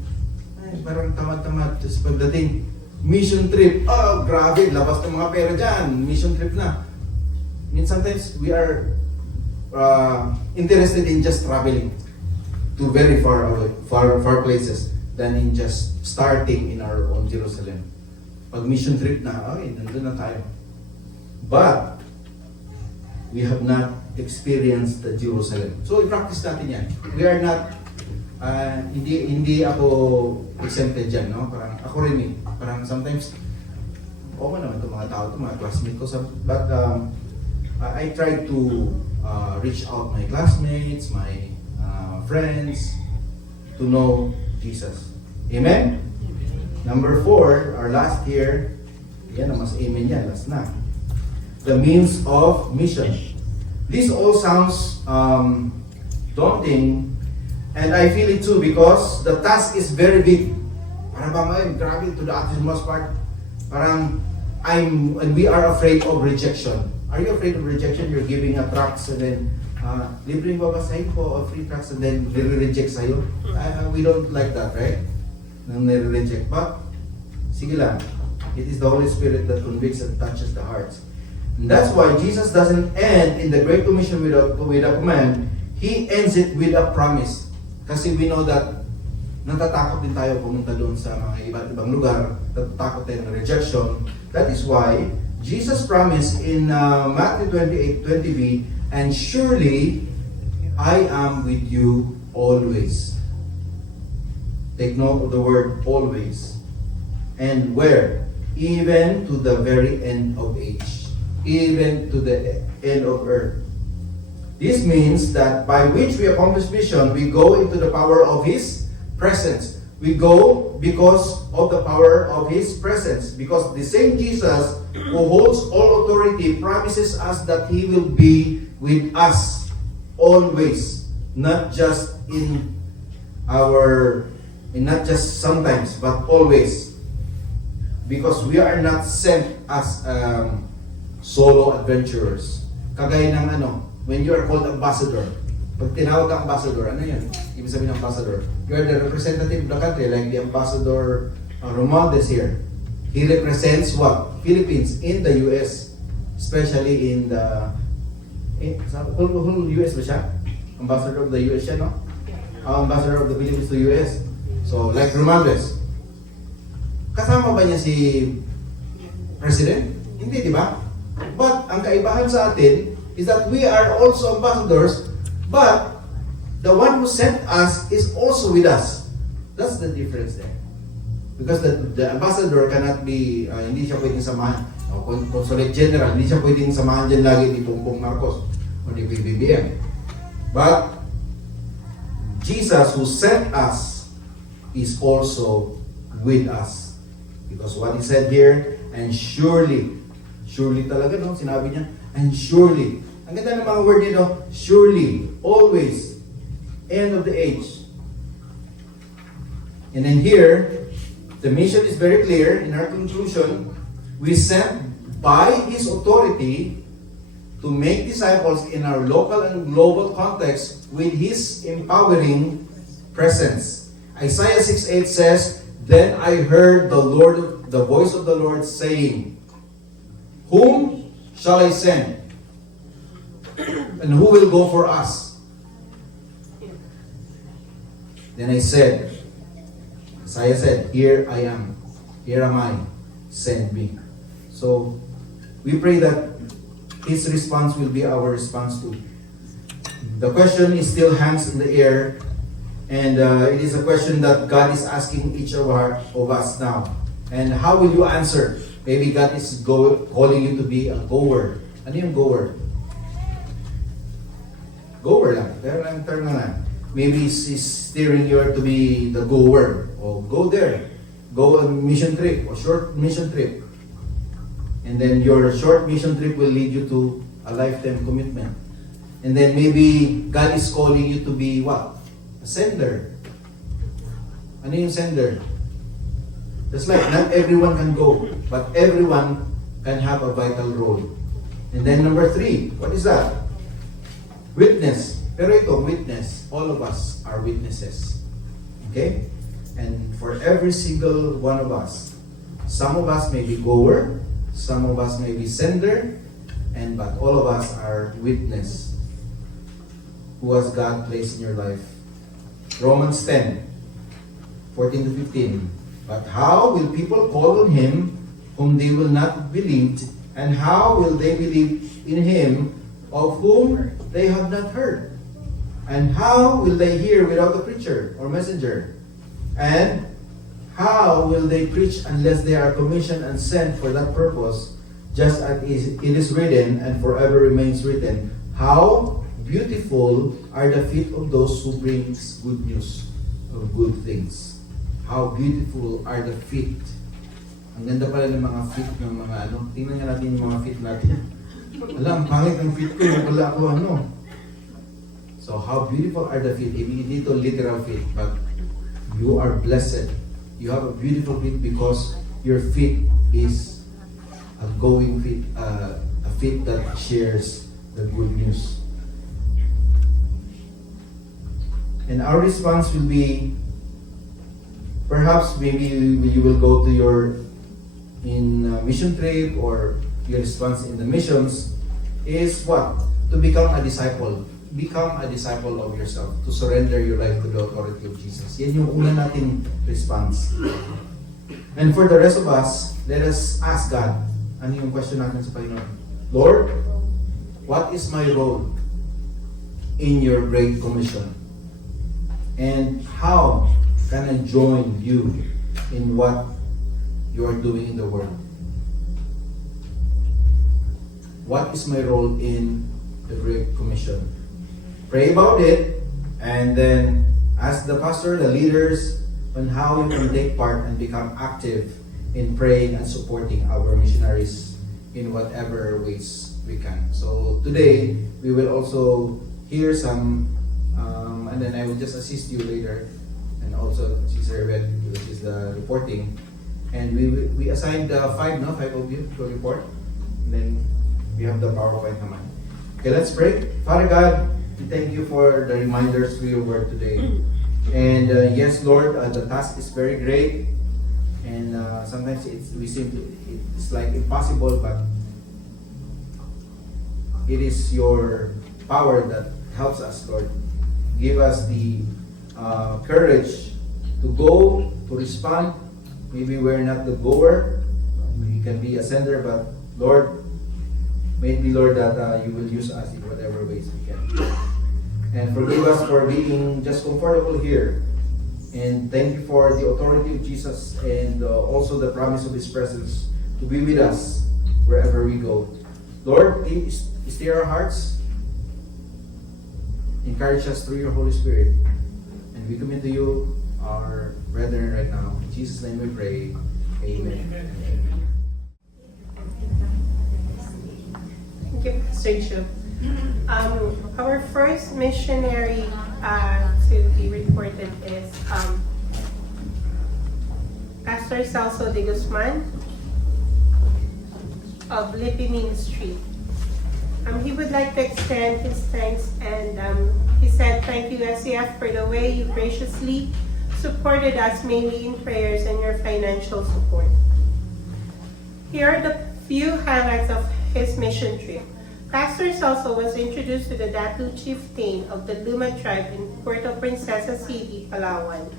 parang tamad-tamad. Tapos pagdating, mission trip. Oh, grabe, labas ng mga pera dyan. Mission trip na. I mean, sometimes we are interested in just traveling to very far away, far places than in just starting in our own Jerusalem. Pag mission trip na, okay, nandun na tayo. But, we have not experienced the Jerusalem. So, i-practice natin yan. We are not, hindi ako exempted dyan, no? Parang ako rin parang sometimes, okay naman itong mga tao, itong mga classmates ko. But, I try to reach out my classmates, my friends, to know Jesus. Amen? Number 4, our last here, yan, mas amen yan, last na. The means of mission. This all sounds daunting, and I feel it too because the task is very big. Parang bang, grabe, to the uttermost part. Parang, we are afraid of rejection. Are you afraid of rejection? You're giving a tracts and then, libreng babasahin po, free tracts and then nire-reject sa'yo. We don't like that, right? Nang nire-reject. But, sige lang. It is the Holy Spirit that convicts and touches the hearts. And that's why Jesus doesn't end in the Great Commission with a command. He ends it with a promise. Kasi we know that natatakot din tayo pumunta doon sa mga iba't ibang lugar. Natatakot tayo ng rejection. That is why Jesus promised in Matthew 28:20b, and surely I am with you always. Take note of the word always. And where? Even to the very end of age. Even to the end of earth. This means that by which we accomplish mission, we go into the power of His presence. We go because of the power of His presence. Because the same Jesus who holds all authority promises us that He will be with us always. Not just not just sometimes, but always. Because we are not sent as solo adventurers. Kagaya ng when you are called ambassador. Pag tinawag ka ambassador, ano yan? Ibig sabihin ng ambassador. You are the representative of the country, like the ambassador Romualdez here. He represents what? Philippines in the US. Especially in the... whole US ba siya? Ambassador of the US siya, no? Ambassador of the Philippines to US. So, like Romualdez. Kasama ba niya si President? Hindi, di ba? But, ang kaibahan sa atin is that we are also ambassadors, but the one who sent us is also with us. That's the difference there. Because the ambassador cannot be, hindi siya pwedeng samahan. Consulate General, hindi siya pwedeng samahan dyan lagi ni Bongbong Marcos o ni PBBM. But, Jesus who sent us is also with us. Because what He said here, and surely talaga, no? Sinabi niya, and surely. Ang ganda ng mga word dito, surely, always, end of the age. And then here, the mission is very clear. In our conclusion, we sent by His authority to make disciples in our local and global context with His empowering presence. Isaiah 6:8 says, "Then I heard the voice of the Lord saying, Whom shall I send? And who will go for us? Then Isaiah said, Here I am. Here am I. Send me." So, we pray that His response will be our response too. The question is still hangs in the air, and it is a question that God is asking each of us now. And how will you answer? Maybe God is calling you to be a goer. Ano yung goer? Goer lang. Pero ang term na. Maybe He's steering you to be the goer. O go there. Go on mission trip or short mission trip. And then your short mission trip will lead you to a lifetime commitment. And then maybe God is calling you to be what? A sender. Ano yung sender? Just like not everyone can go, but everyone can have a vital role. And then number 3, what is that? Witness. Pero ito, witness, all of us are witnesses. Okay? And for every single one of us, some of us may be goer, some of us may be sender, but all of us are witness. Who has God placed in your life? Romans 10:14 to 15. But how will people call on Him whom they will not believe? And how will they believe in Him of whom they have not heard? And how will they hear without a preacher or messenger? And how will they preach unless they are commissioned and sent for that purpose? Just as it is written and forever remains written, how beautiful are the feet of those who bring good news of good things. How beautiful are the feet. Ang ganda pala ng mga feet ng mga Tingnan nga natin yung mga feet natin. Ang pangit ng feet ko. Wala ako So how beautiful are the feet. Hindi ito literal feet, but you are blessed. You have a beautiful feet because your feet is a going feet, a feet that shares the good news. And our response will be, perhaps maybe you will go to your mission trip, or your response in the missions is what? To become a disciple. Become a disciple of yourself. To surrender your life to the authority of Jesus. Yan yung una nating response. And for the rest of us, let us ask God, ano yung question natin sa Panginoon? Lord, what is my role in your Great Commission? And how can I join you in what you are doing in the world? What is my role in the Great Commission? Pray about it, and then ask the pastor, the leaders, on how you can take part and become active in praying and supporting our missionaries in whatever ways we can. So today, we will also hear some, and then I will just assist you later, and also Sister Red, which is the reporting. And we assigned five of you to report, and then we have the PowerPoint naman. Okay, let's pray. Father God, we thank you for the reminders for your word today. And yes, Lord, the task is very great, and sometimes it's like impossible, but it is your power that helps us, Lord. Give us the courage to go, to respond. Maybe we're not the goer, we can be a sender, but Lord, may it be, Lord, that you will use us in whatever ways we can. And forgive us for being just comfortable here. And thank you for the authority of Jesus, and also the promise of His presence to be with us wherever we go. Lord, stir our hearts. Encourage us through your Holy Spirit. And we commit to you our brethren right now. In Jesus' name we pray. Amen. Thank you, Pastor Joe. Our first missionary to be reported is Pastor Celso de Guzman of Lipi Ministry. He would like to extend his thanks, and he said, "Thank you, SCF, for the way you graciously supported us, mainly in prayers and your financial support." Here are the few highlights of his mission trip. Pastor Celso was introduced to the Datu chieftain of the Luma tribe in Puerto Princesa City, Palawan.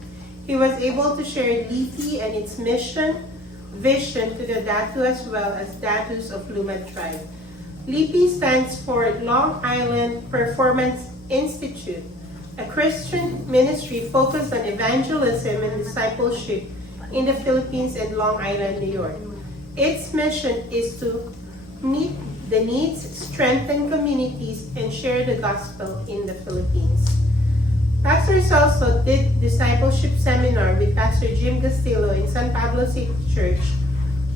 He was able to share Lipi and its vision to the Datu as well as Datus of Luma tribe. Lipi stands for Long Island Performance Institute, a Christian ministry focused on evangelism and discipleship in the Philippines and Long Island, New York. Its mission is to meet the needs, strengthen communities, and share the gospel in the Philippines. Pastor Celso did discipleship seminar with Pastor Jim Castillo in San Pablo City Church.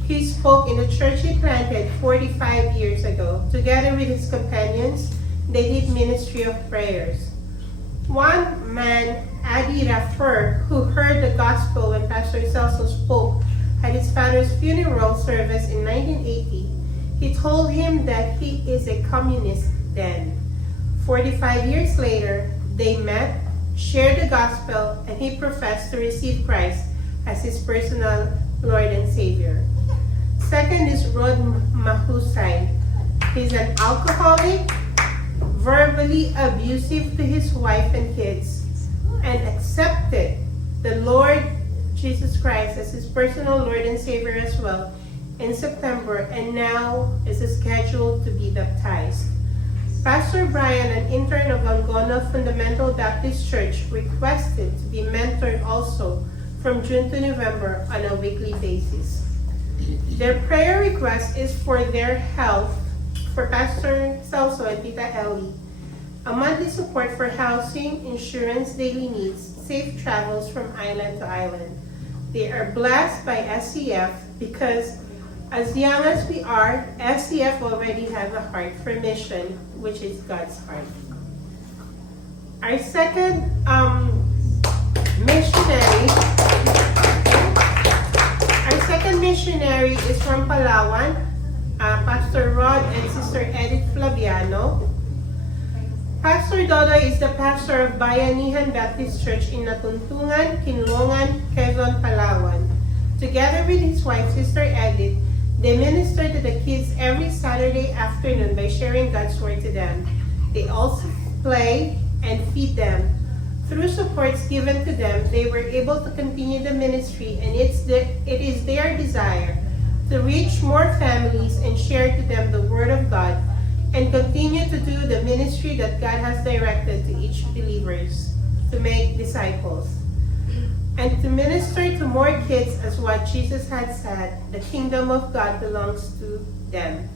He spoke in the church he planted 45 years ago. Together with his companions, they did ministry of prayers. One man, Adi Raffer, who heard the gospel when Pastor Celso spoke at his father's funeral service in 1980, he told him that he is a communist then. 45 years later, they met, shared the gospel, and he professed to receive Christ as his personal Lord and Savior. Second is Rod Mahusay. He's an alcoholic, verbally abusive to his wife and kids, and accepted the Lord Jesus Christ as his personal Lord and Savior as well in September, and now is scheduled to be baptized. Pastor Brian, an intern of Angono Fundamental Baptist Church, requested to be mentored also from June to November on a weekly basis. Their prayer request is for their health, for Pastor Celso and Tita Ellie, a monthly support for housing, insurance, daily needs, safe travels from island to island. They are blessed by SCF because as young as we are, SCF already have a heart for mission, which is God's heart. Our second missionary is from Palawan, Pastor Rod and Sister Edith Flaviano. Pastor Dodo is the pastor of Bayanihan Baptist Church in Natuntungan, Kinlongan, Quezon, Palawan. Together with his wife, Sister Edith, they minister to the kids every Saturday afternoon by sharing God's Word to them. They also play and feed them. Through supports given to them, they were able to continue the ministry, and it is their desire to reach more families and share to them the Word of God, and continue to do the ministry that God has directed to each believers, to make disciples, and to minister to more kids as what Jesus had said, the kingdom of God belongs to them.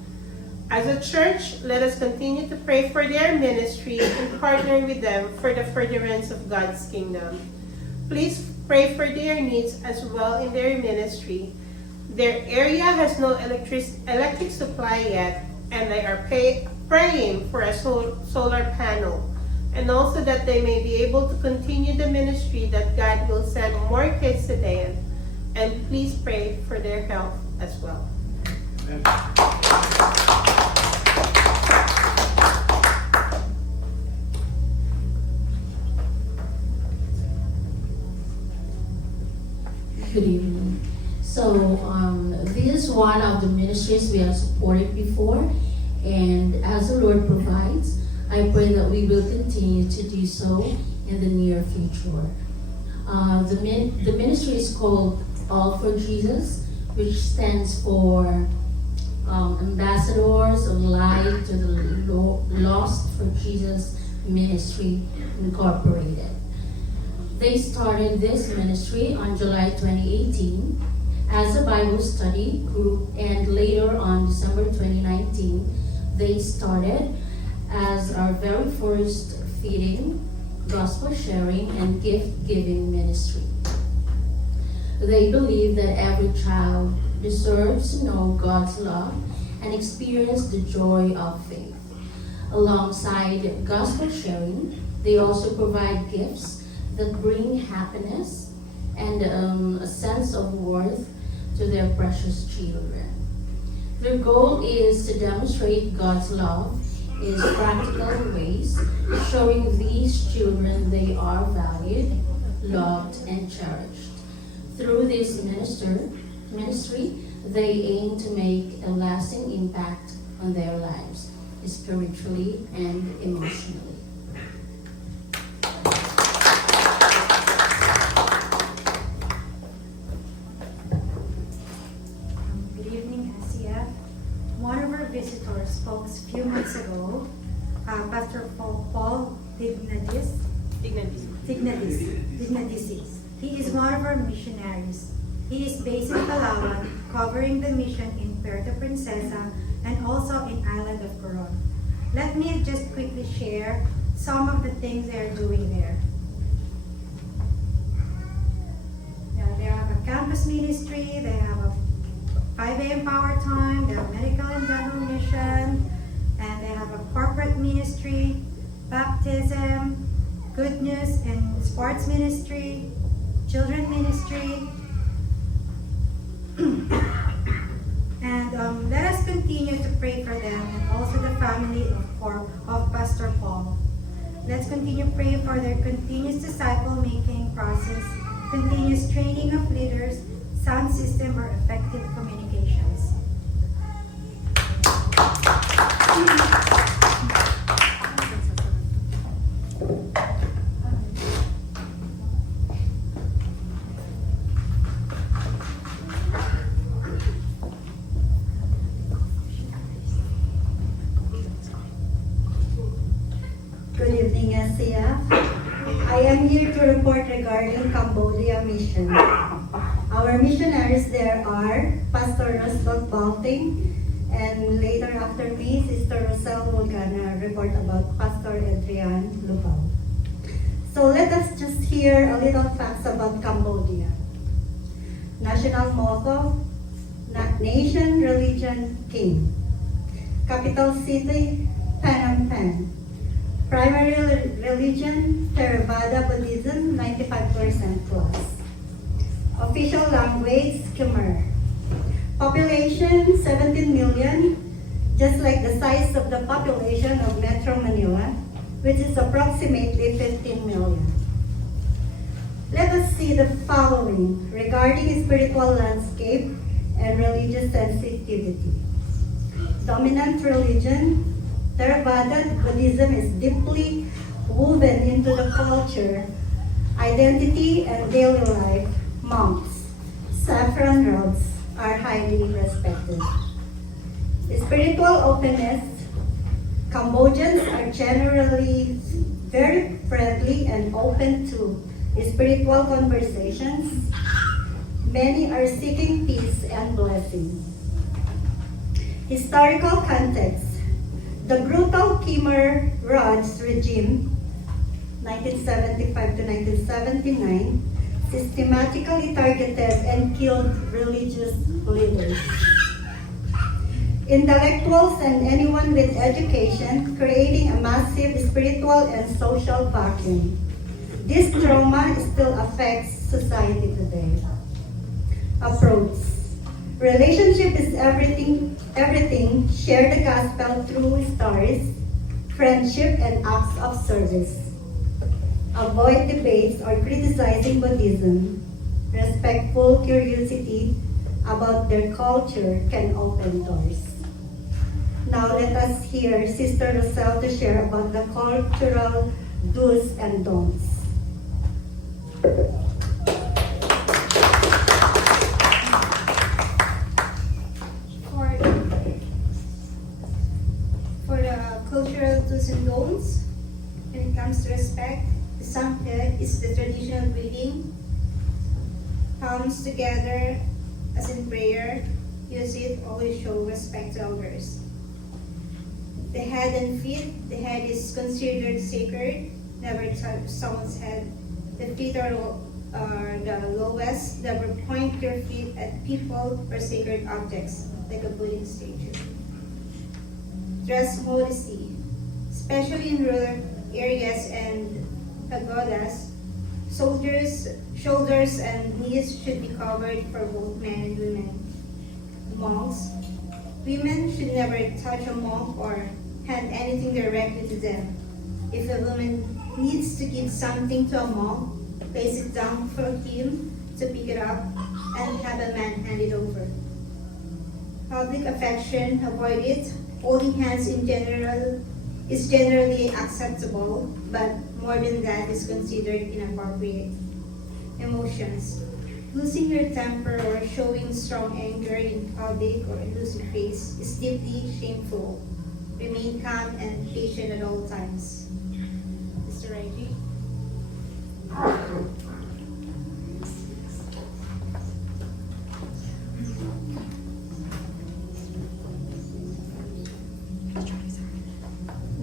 As a church, let us continue to pray for their ministry and partner with them for the furtherance of God's kingdom. Please pray for their needs as well in their ministry. Their area has no electric supply yet, and they are praying for a solar panel, and also that they may be able to continue the ministry, that God will send more kids to them. And please pray for their health as well. Good evening. So this is one of the ministries we have supported before, and as the Lord provides, I pray that we will continue to do so in the near future. The ministry is called All for Jesus, which stands for Ambassadors of Light to the Lost for Jesus Ministry Incorporated. They started this ministry on July 2018 as a Bible study group, and later on December 2019, they started as our very first feeding, gospel sharing, and gift giving ministry. They believe that every child deserves to know God's love and experience the joy of faith. Alongside gospel sharing, they also provide gifts that bring happiness and a sense of worth to their precious children. Their goal is to demonstrate God's love in practical ways, showing these children they are valued, loved, and cherished. Through this ministry, they aim to make a lasting impact on their lives, spiritually and emotionally. Good evening, SCF. One of our visitors spoke a few months ago, Pastor Paul Dignadis. He is one of our missionaries. He is based in Palawan, covering the mission in Puerto Princesa and also in island of Coron. Let me just quickly share some of the things they are doing there. Yeah, they have a campus ministry, they have a 5 a.m. power time, they have medical and dental mission, and they have a corporate ministry, baptism, good news and sports ministry, children ministry. And let us continue to pray for them and also the family of Pastor Paul. Let's continue praying for their continuous disciple-making process, continuous training of leaders, sound system, or effective communications. Good evening, SCF. I am here to report regarding Cambodia mission. Our missionaries there are Pastor Roosevelt Balting, and later after me, Sister Roselle will gonna report about Pastor Adrian Lubao. So let us just hear a little facts about Cambodia. National motto, nation, religion, king. Capital city, Phnom Penh. Primary religion, Theravada Buddhism, 95% plus. Official language, Khmer. Population, 17 million, just like the size of the population of Metro Manila, which is approximately 15 million. Let us see the following regarding spiritual landscape and religious sensitivity. Dominant religion, Theravada Buddhism is deeply woven into the culture, identity, and daily life. Monks, saffron robes, are highly respected. Spiritual openness. Cambodians are generally very friendly and open to spiritual conversations. Many are seeking peace and blessing. Historical context. The brutal Khmer Rouge regime, 1975 to 1979, systematically targeted and killed religious leaders. Intellectuals and anyone with education, creating a massive spiritual and social vacuum. This trauma still affects society today. Approach. Relationship is everything. Share the gospel through stories, friendship, and acts of service. Avoid debates or criticizing Buddhism. Respectful curiosity about their culture can open doors. Now let us hear Sister Roselle to share about the cultural do's and don'ts. For the cultural do's and don'ts, when it comes to respect, the Sangha is the traditional greeting. Palms together, as in prayer, use it, always show respect to elders. The head and feet, the head is considered sacred, never touch someone's head. The feet are the lowest, never point your feet at people or sacred objects, like a Buddhist statue. Dress modesty, especially in rural areas and pagodas, shoulders and knees should be covered for both men and women. Monks, women should never touch a monk or hand anything directly to them. If a woman needs to give something to a monk, place it down for him to pick it up and have a man hand it over. Public affection, avoid it. Holding hands in general is generally acceptable, but more than that is considered inappropriate. Emotions. Losing your temper or showing strong anger in public or losing face is deeply shameful. Remain calm and patient at all times. Mr. Raiji?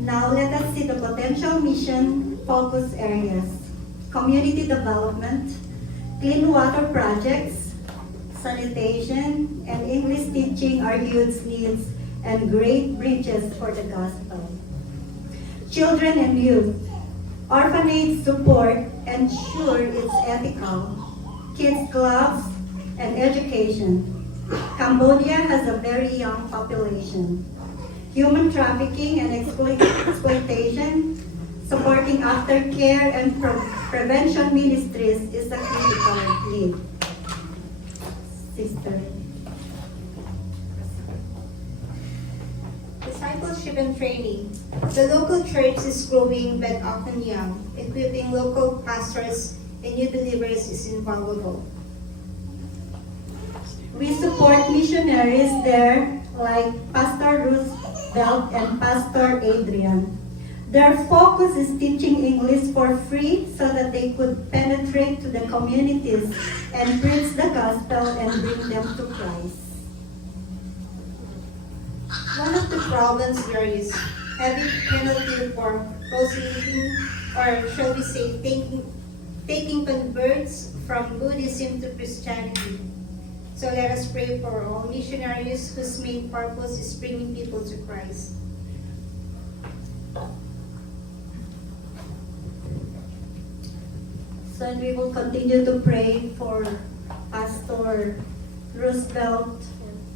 Now let us see the potential mission focus areas. Community development, clean water projects, sanitation, and English teaching are huge needs and great bridges for the gospel. Children and youth, orphanage support, ensure it's ethical. Kids clubs and education. Cambodia has a very young population. Human trafficking and exploitation, supporting aftercare and prevention ministries is a critical need. Sister. Discipleship and training. The local church is growing but often young. Equipping local pastors and new believers is invaluable. We support missionaries there like Pastor Ruth Belt and Pastor Adrian. Their focus is teaching English for free so that they could penetrate to the communities and preach the gospel and bring them to Christ. One of the problems here is heavy penalty for proselyting, or shall we say taking converts from Buddhism to Christianity. So let us pray for all missionaries whose main purpose is bringing people to Christ. So we will continue to pray for Pastor Roosevelt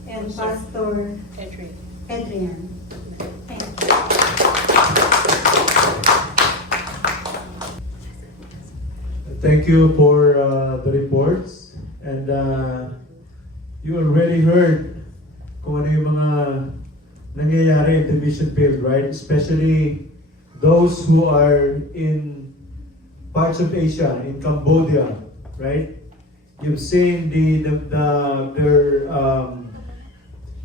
and Pastor Adrian. Thank you. Thank you for the reports. And you already heard kung ano yung mga nangyayari in the mission field, right? Especially those who are in parts of Asia, in Cambodia, right? You've seen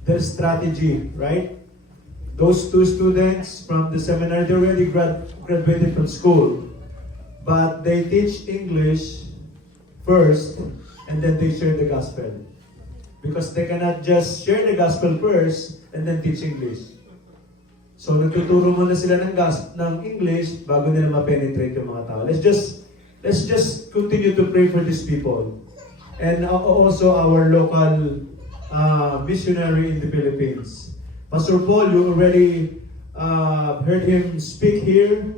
their strategy, right? Those two students from the seminary, they already graduated from school, but they teach English first, and then they share the gospel. Because they cannot just share the gospel first, and then teach English. So nagtuturo muna sila ng English bago nila ma-penetrate yung mga tao. Let's just continue to pray for these people. And also our local missionary in the Philippines. Pastor Paul, you already heard him speak here.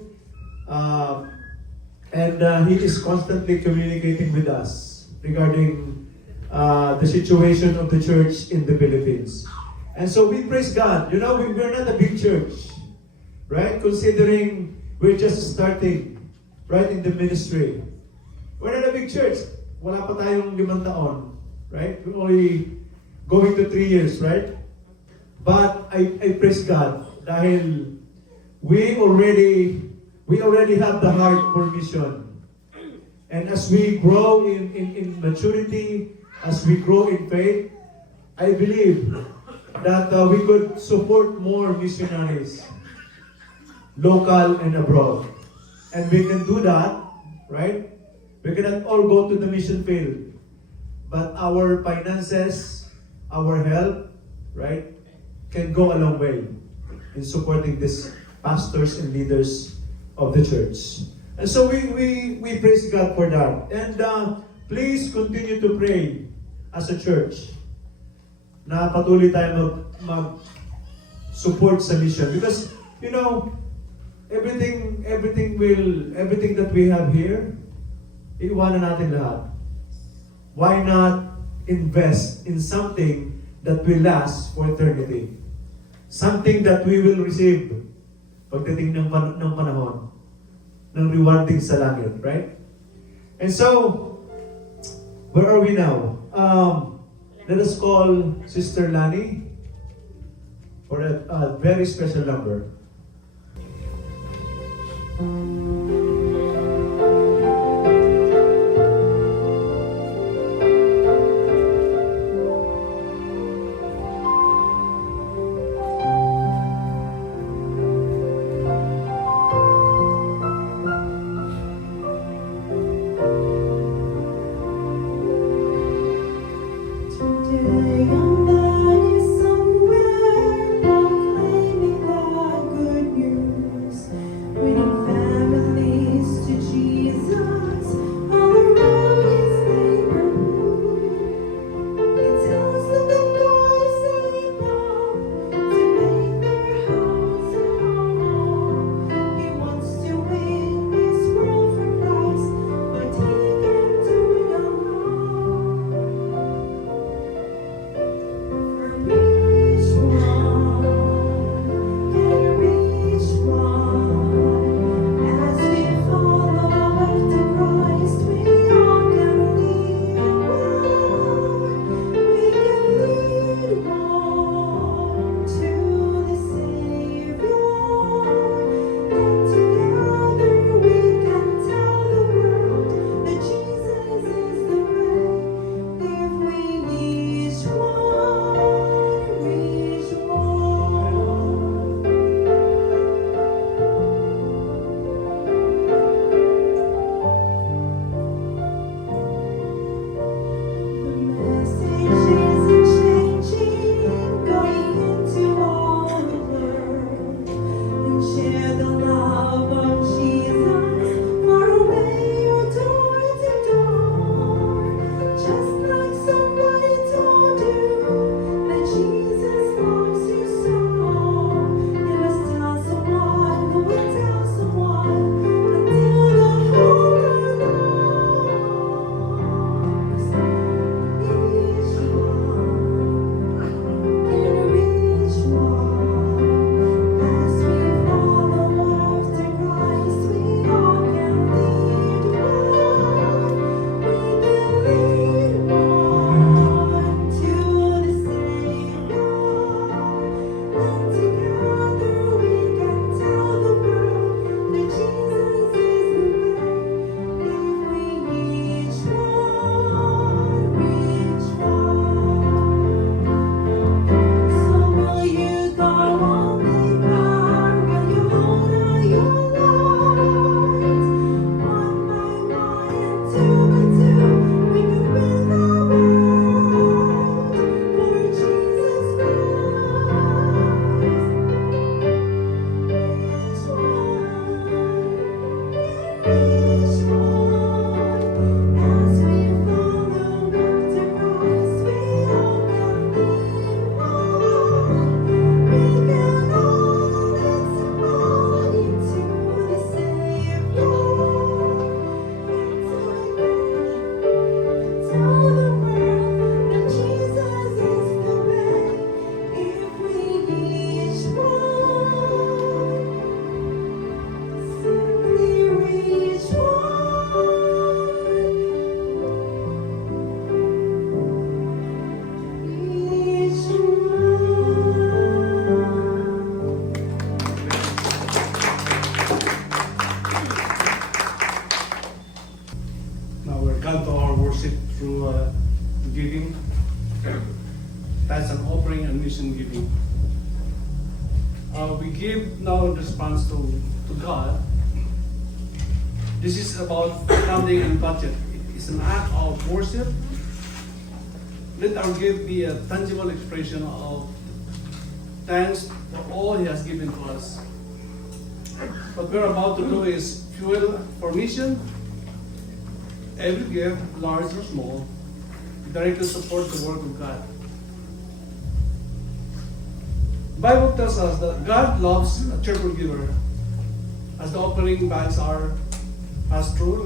And he is constantly communicating with us regarding the situation of the church in the Philippines. And so we praise God. You know, we're not a big church, right? Considering we're just starting, right, in the ministry. We're not a big church. Wala pa tayong 5 taon, right? We're only going to 3 years, right? But I praise God dahil we already have the heart for mission. And as we grow in maturity, as we grow in faith, I believe that we could support more missionaries, local and abroad. And we can do that, right? We cannot all go to the mission field. But our finances, our help, right, can go a long way in supporting these pastors and leaders of the church. And so we praise God for that. And please continue to pray as a church na patuloy tayo mag-support sa mission. Because, you know, everything that we have here, iwanan natin lahat. Why not invest in something that will last for eternity? Something that we will receive pagdating ng panahon, ng rewarding sa langit, right? And so, where are we now? Let us call Sister Lani for a very special number. Today I'm lying somewhere proclaiming the good news, winning families. Now we're come to our worship through giving. That's an offering and mission giving. We give now in response to God. This is about funding and budget. It is an act of worship. Let our gift be a tangible expression of thanks for all He has given to us. What we're about to do is fuel for mission. Every gift, large or small, directly support the work of God. The Bible tells us that God loves a cheerful giver. As the offering bags are passed through,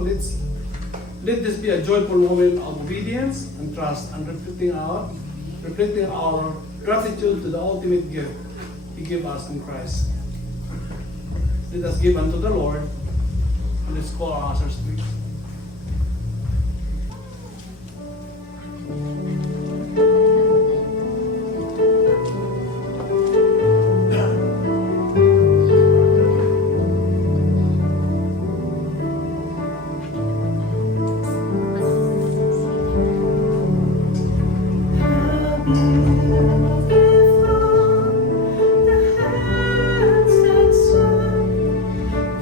let this be a joyful moment of obedience and trust, and reflecting our gratitude to the ultimate gift He gave us in Christ. Let us give unto the Lord, and let's call our answers please.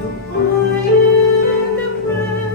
The wine and the bread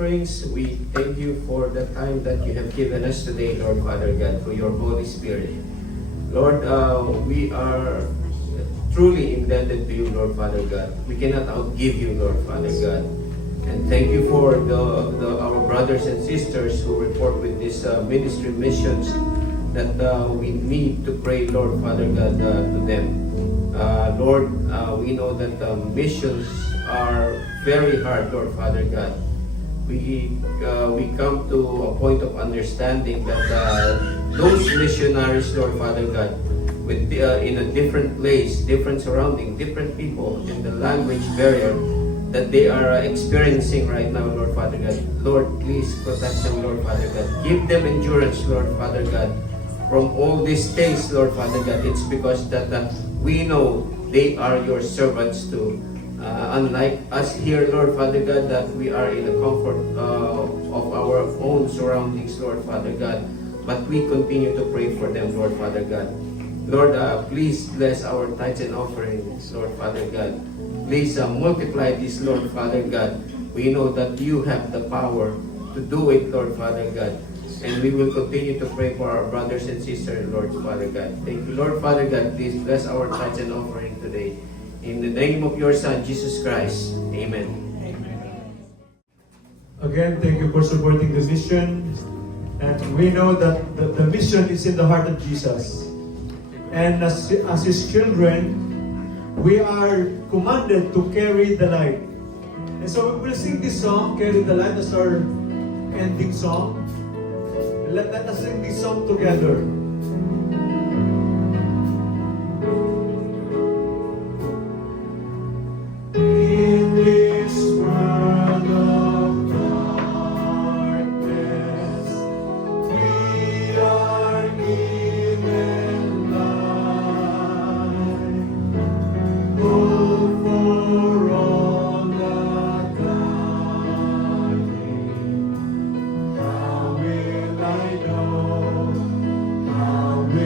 offerings, we thank you for the time that you have given us today, Lord Father God, for your Holy Spirit. Lord, we are truly indebted to you, Lord Father God. We cannot outgive you, Lord Father God. And thank you for our brothers and sisters who report with this ministry missions that we need to pray, Lord Father God, to them. Lord, we know that missions are very hard, Lord Father God. We come to a point of understanding that those missionaries, Lord Father God, with in a different place, different surrounding, different people, in the language barrier that they are experiencing right now, Lord Father God. Lord, please protect them, Lord Father God. Give them endurance, Lord Father God, from all these things, Lord Father God. It's because that we know they are your servants too. Unlike us here, Lord Father God, that we are in the comfort of our own surroundings, Lord Father God. But we continue to pray for them, Lord Father God. Lord, please bless our tithes and offerings, Lord Father God. Please multiply this, Lord Father God. We know that you have the power to do it, Lord Father God. And we will continue to pray for our brothers and sisters, Lord Father God. Thank you, Lord Father God. Please bless our tithes and offering today. In the name of your Son, Jesus Christ. Amen. Again, thank you for supporting the mission. And we know that the mission is in the heart of Jesus. And as His children, we are commanded to carry the light. And so we will sing this song, Carry the Light, as our ending song. Let us sing this song together. In this world of darkness, we are given light. Hope for all the dying. How will I know? How will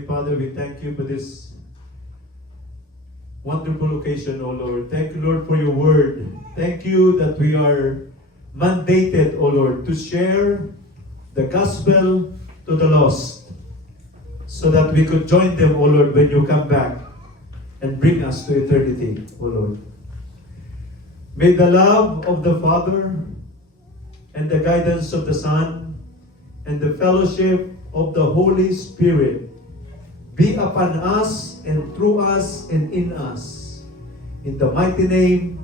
Heavenly Father, we thank you for this wonderful occasion, O Lord. Thank you, Lord, for your word. Thank you that we are mandated, O Lord, to share the gospel to the lost so that we could join them, O Lord, when you come back and bring us to eternity, O Lord. May the love of the Father and the guidance of the Son and the fellowship of the Holy Spirit be upon us and through us and in us. In the mighty name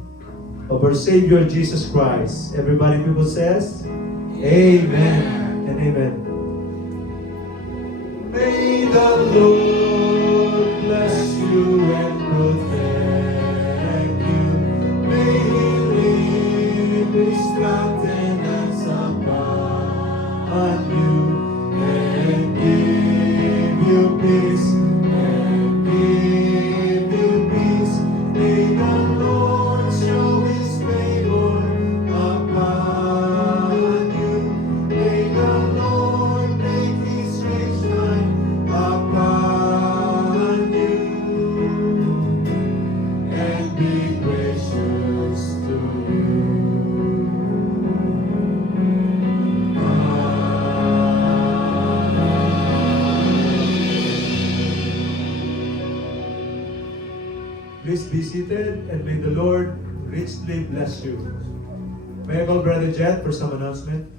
of our Savior Jesus Christ. Everybody, people says, Amen and amen. May the Lord bless you and protect you. May He leave His countenance upon you and give you peace. And give you peace. May the Lord show His favor upon you. May the Lord make His face shine upon you and be gracious to you. Please be seated and may the Lord richly bless you. May I call Brother Jet for some announcement?